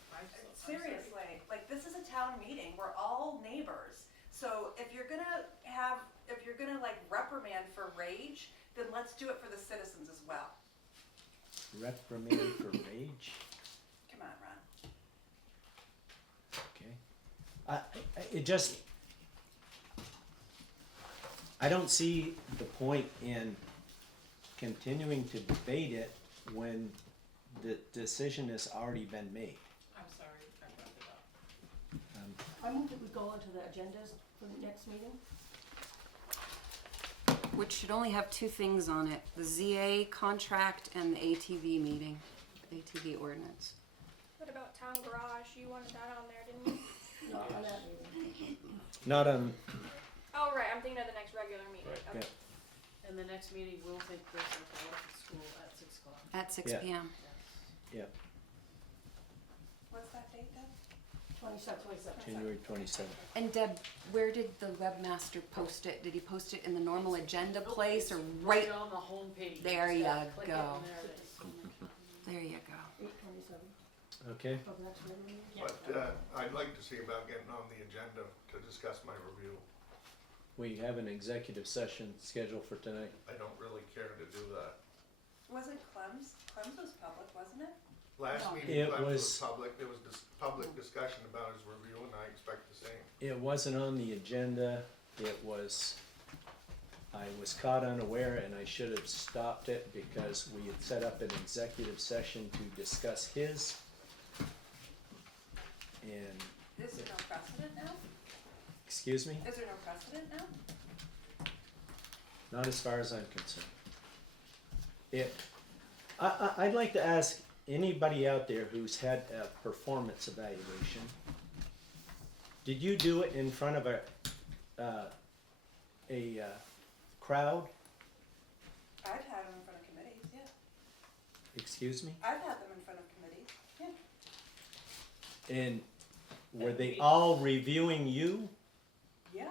Seriously, like, this is a town meeting, we're all neighbors. So if you're gonna like reprimand for rage, then let's do it for the citizens as well. Reprimand for rage, Come on, Ron. okay. It just, I don't see the point in continuing to debate it when the decision has already been made. I'm sorry, I brought it up. I move that we go into the agendas for the next meeting. Which should only have two things on it, the ZA contract and the ATV meeting, ATV ordinance. What about town garage? You wanted that on there, didn't you? Not on that meeting. Not on, Oh, right, I'm thinking of the next regular meeting. yeah, Okay. And the next meeting will take place at the Orchid School at 6 o'clock. At 6 Yeah. PM. yeah, What's that date then? 27th. January 27th. And Deb, where did the webmaster post it? Did he post it in the normal agenda place or right? on the homepage. There Just you click it go. and there it is. There you go. 8/27, Okay, for the next regular meeting. But I'd like to see about getting on the agenda to discuss my review. we have an executive session scheduled for tonight. I don't really care to do that. Wasn't Clem's? Clem's was public, wasn't it? Last No. meeting, It Clem's was was- public, there was public discussion about his review, and I expect the same. It wasn't on the agenda, it was, I was caught unaware and I should have stopped it because we had set up an executive session to discuss his. And, Is there no precedent now? excuse me? Is there no precedent now? Not as far as I'm concerned. I'd like to ask anybody out there who's had a performance evaluation, did you do it in front of a crowd? I've had them in front of committees, yeah. Excuse me? I've had them in front of committees, yeah. And were they all reviewing you? Yeah.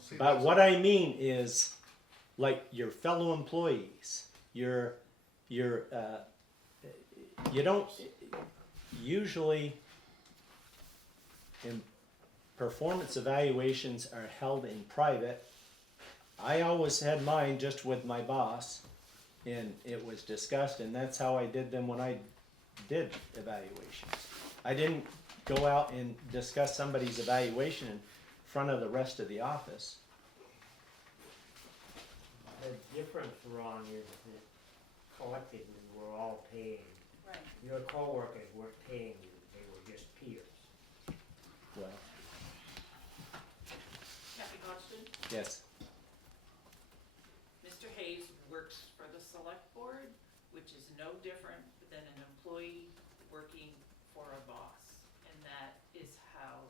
See, But that's- what I mean is, like your fellow employees, you don't usually, in performance evaluations are held in private. I always had mine just with my boss, and it was discussed, and that's how I did them when I did evaluations. I didn't go out and discuss somebody's evaluation in front of the rest of the office. The difference, Ron, is that collectively, we're all paying. Right. Your coworkers weren't paying you, they were just peers. Well, Kathy Hodgson, yes. Mr. Hayes works for the select board, which is no different than an employee working for a boss. And that is how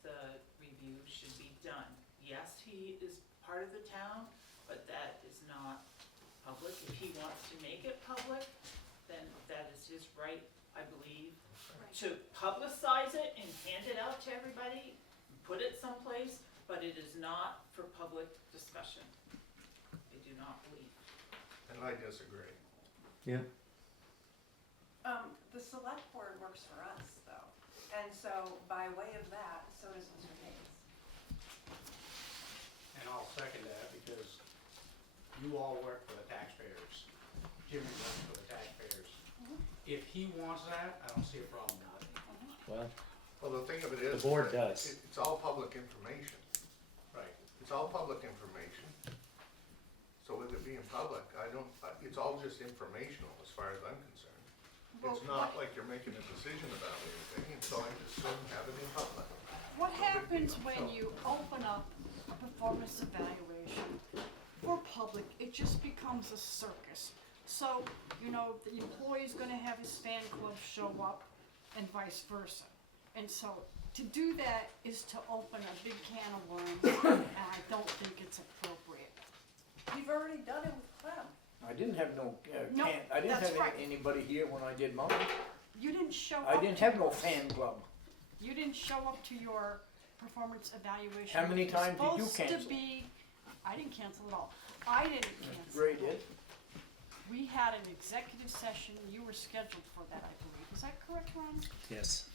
the review should be done. Yes, he is part of the town, but that is not public. If he wants to make it public, then that is his right, I believe, to publicize it and hand it out to everybody, put it someplace, but it is not for public discussion. I do not believe. And I disagree. Yeah. The select board works for us, though, and so by way of that, so does Mr. Hayes. And I'll second that because you all work for the taxpayers. Jimmy works for the taxpayers. If he wants that, I don't see a problem with it. Well, Well, the thing of it is. The board that does. It's all public information. Right. It's all public information. So with it being public, it's all just informational as far as I'm concerned. It's not like you're making a decision about anything, and so I just soon have it in public. What happens when you open up a performance evaluation for public? It just becomes a circus. So, you know, the employee's gonna have his fan club show up and vice versa. And so, to do that is to open a big can of worms, and I don't think it's appropriate. You've already done it with Clem. I didn't have no, No, I didn't that's have right. anybody here when I did mine. You didn't show up. I didn't have no fan club. You didn't show up to your performance evaluation. How many You're times did you supposed cancel? to be, I didn't cancel at all. I didn't cancel. Ray did. We had an executive session, you were scheduled for that, I believe. Is that correct, Ron? yes.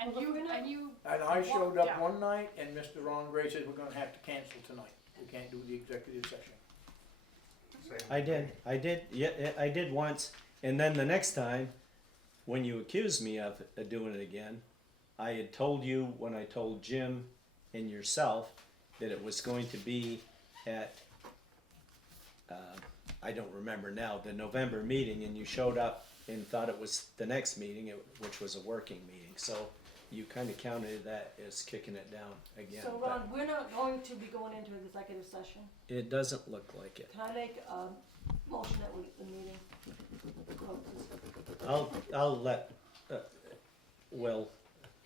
And Well, if we're not- you, And I showed walked up out. one night and Mr. Ron Gray said, we're gonna have to cancel tonight. We can't do the executive session. Same I did, yeah, I did once, and then the next time, when you accused me of doing it again, I had told you when I told Jim and yourself that it was going to be at, I don't remember now, the November meeting, and you showed up and thought it was the next meeting, which was a working meeting, so you kinda counted that as kicking it down again. So but Ron, we're not going to be going into executive session. it doesn't look like it. Can I make a motion that we, the meeting closes? I'll let, Will,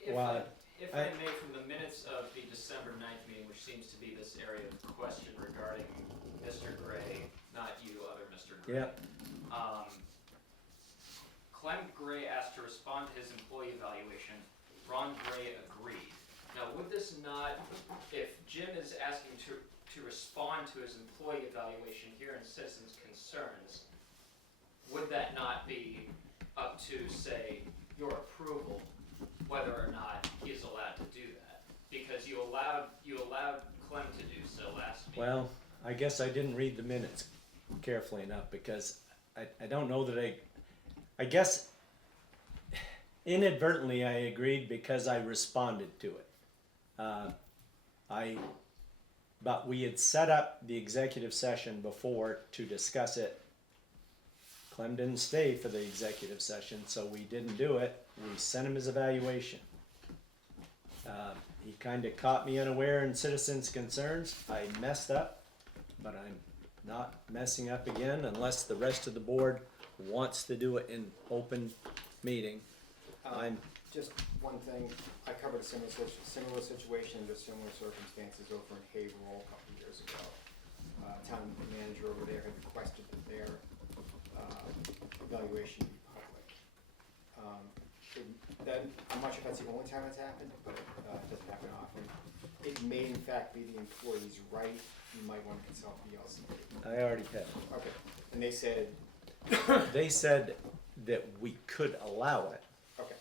If Why? if I may, from the minutes of the December 9th meeting, which seems to be this area of question regarding Mr. Gray, not you, other Mr. Gray. yeah, Clem Gray asked to respond to his employee evaluation. Ron Gray agreed. Now, would this not, if Jim is asking to respond to his employee evaluation here in citizens' concerns, would that not be up to, say, your approval, whether or not he is allowed to do that? Because you allowed Clem to do so last meeting. well, I guess I didn't read the minutes carefully enough, because I don't know that I guess inadvertently I agreed because I responded to it. I but we had set up the executive session before to discuss it. Clem didn't stay for the executive session, so we didn't do it. We sent him his evaluation. He kinda caught me unaware in citizens' concerns. I messed up, but I'm not messing up again unless the rest of the board wants to do it in open meeting. I'm, Just one thing, I covered a similar situation under similar circumstances over in Haverhill a couple of years ago. Town manager over there had requested that their evaluation be public. I'm not sure if that's the only time it's happened, but it doesn't happen often. It may in fact be the employee's right, you might wanna consult the LCD. I already had. Okay, and they said, They said that we could allow it, okay,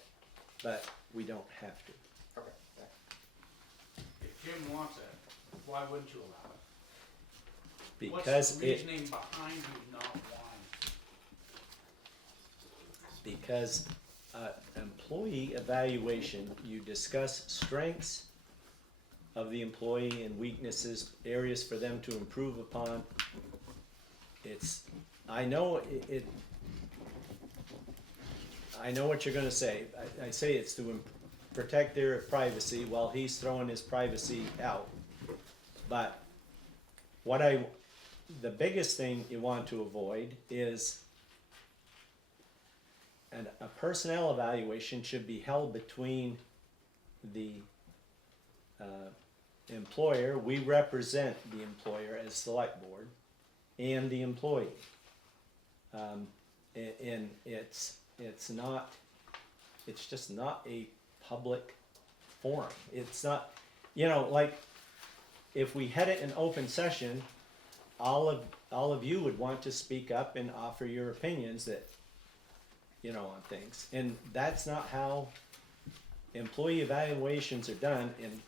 but we don't have to. okay, If Jim wants it, why wouldn't you allow it? Because What's the it, reasoning behind you not wanting? because employee evaluation, you discuss strengths of the employee and weaknesses, areas for them to improve upon. It's, I know I know what you're gonna say. I say it's to protect their privacy while he's throwing his privacy out. But the biggest thing you want to avoid is a personnel evaluation should be held between the employer, we represent the employer as select board, and the employee. And it's just not a public forum. It's not, like, if we had it in open session, all of you would want to speak up and offer your opinions that, on things. And that's not how employee evaluations are done. And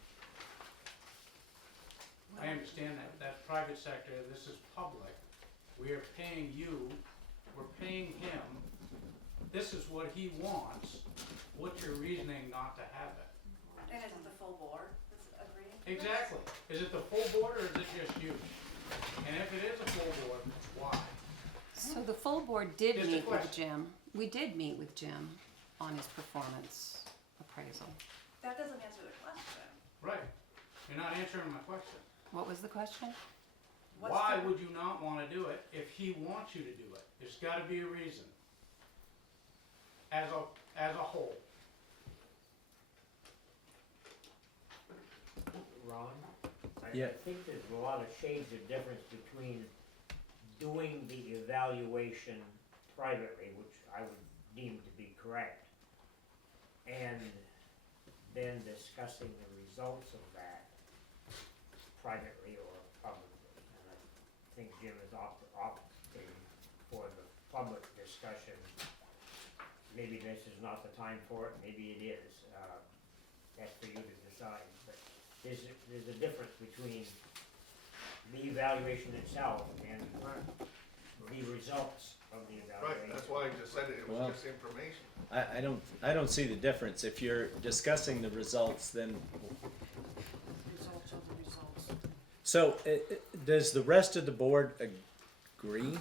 I understand that's private sector, this is public. We are paying you, we're paying him, this is what he wants. What's your reasoning not to have it? And is it the full board that's agreeing to this? Exactly. Is it the full board or is it just you? And if it is a full board, why? So the full board did Just a meet with question. Jim. We did meet with Jim on his performance appraisal. That doesn't answer the question. Right. You're not answering my question. What was the question? What's Why the- would you not wanna do it if he wants you to do it? There's gotta be a reason. As a whole. Ron? Yeah. I think there's a lot of shades of difference between doing the evaluation privately, which I would deem to be correct, and then discussing the results of that privately or publicly. And I think Jim is opting for the public discussion. Maybe this is not the time for it, maybe it is. That's for you to decide. But there's a difference between the evaluation itself and the results of the evaluation. Right, that's why I just said it Well- was just information. I don't see the difference. If you're discussing the results, then, Results of the results. so does the rest of the board agree?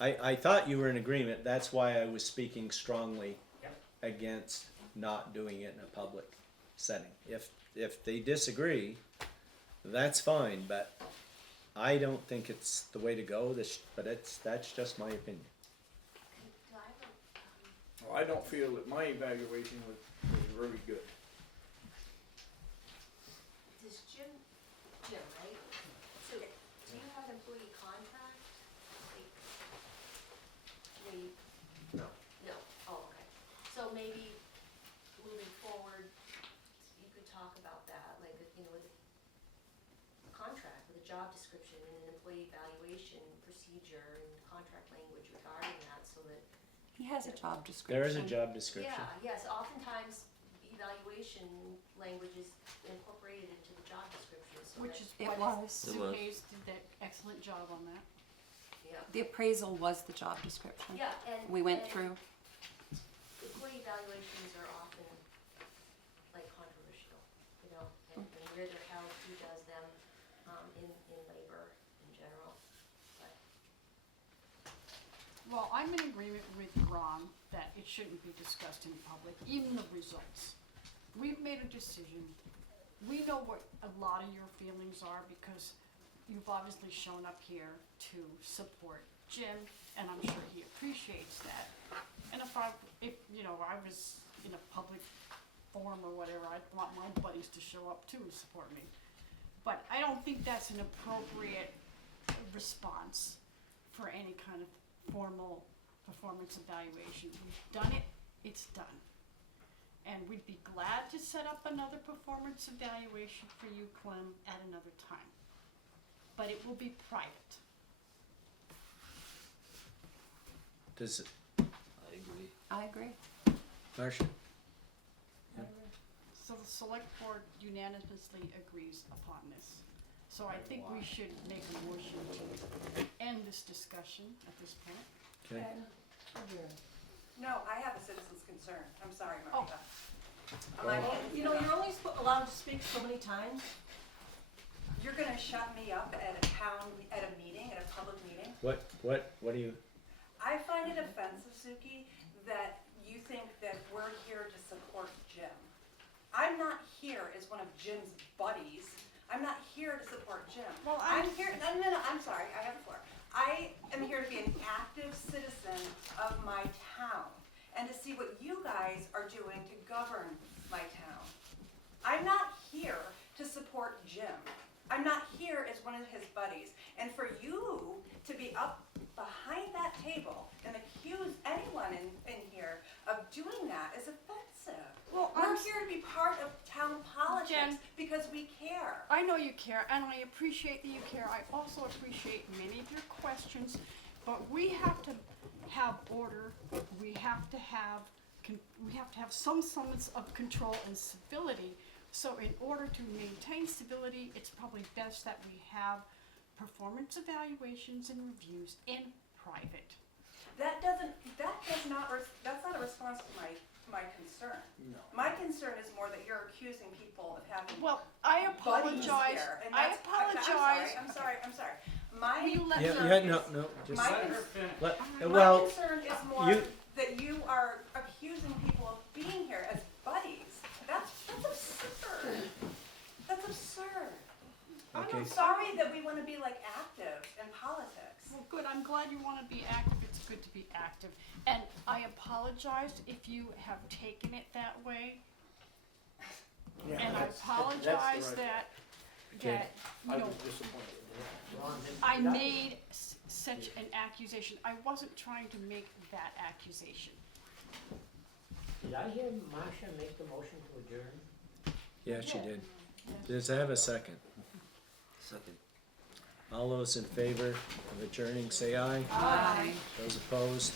I thought you were in agreement. That's why I was speaking strongly Yep. against not doing it in a public setting. If they disagree, that's fine, but I don't think it's the way to go. That's just my opinion. Do I have a, Well, I don't feel that my evaluation was very good. does Jim, right? So, do you have an employee contract? Like, maybe, No. no, oh, okay. So maybe moving forward, you could talk about that, like, with a contract, with a job description and an employee evaluation procedure and contract language regarding that, so that. He has a job description. There is a job description. Yeah, yes, oftentimes evaluation language is incorporated into the job description, so Which that, is It why was. Sue It was. Hayes did that excellent job on that. yeah. The appraisal was the job description. Yeah, and. We went and through. Employee evaluations are often like controversial, and where they're held, who does them. Well, I'm in agreement with Ron that it shouldn't be discussed in public, even the results. We've made a decision. We know what a lot of your feelings are because you've obviously shown up here to support Jim, and I'm sure he appreciates that. And if I was in a public forum or whatever, I'd want my buddies to show up too and support me. But I don't think that's an appropriate response for any kind of formal performance evaluation. We've done it, it's done. And we'd be glad to set up another performance evaluation for you, Clem, at another time. But it will be private. Does it, I agree. I agree. Marcia? So the select board unanimously agrees upon this. So I think we should make a motion to end this discussion at this point. Okay. And adjourn. No, I have a citizen's concern. I'm sorry, Oh. Martha. Well, You know, you're only allowed to speak so many times. You're gonna shut me up at a meeting, at a public meeting? what do you, I find it offensive, Suki, that you think that we're here to support Jim. I'm not here as one of Jim's buddies. I'm not here to support Jim. Well, I'm here, no, I'm sorry, I have the floor. I am here to be an active citizen of my town and to see what you guys are doing to govern my town. I'm not here to support Jim. I'm not here as one of his buddies. And for you to be up behind that table and accuse anyone in here of doing that is offensive. Well, We're here to be part of town politics Jen. because we care. I know you care, and I appreciate that you care. I also appreciate many of your questions, but we have to have order. We have to have some semblance of control and civility. So in order to maintain stability, it's probably best that we have performance evaluations and reviews in private. That's not a response to my concern. No. My concern is more that you're accusing people of having Well, I buddies apologize. here, and I that's- apologize. I'm sorry. My Will you let concern yeah, is, no, just, my Let her cons- finish. let, my well, concern is more you- that you are accusing people of being here as buddies. That's absurd. That's absurd. okay, I'm sorry that we want to be like active in politics. Well, good, I'm glad you wanna be active, it's good to be active. And I apologize if you have taken it that way, Yeah, and I that's the apologize right- that, Okay. I you know, was disappointed. Ron didn't I do that. made such an accusation. I wasn't trying to make that accusation. Did I hear Marcia make the motion to adjourn? yeah, she did. Does I have a second? Second. All those in favor of adjourning, say aye. Aye. Those opposed?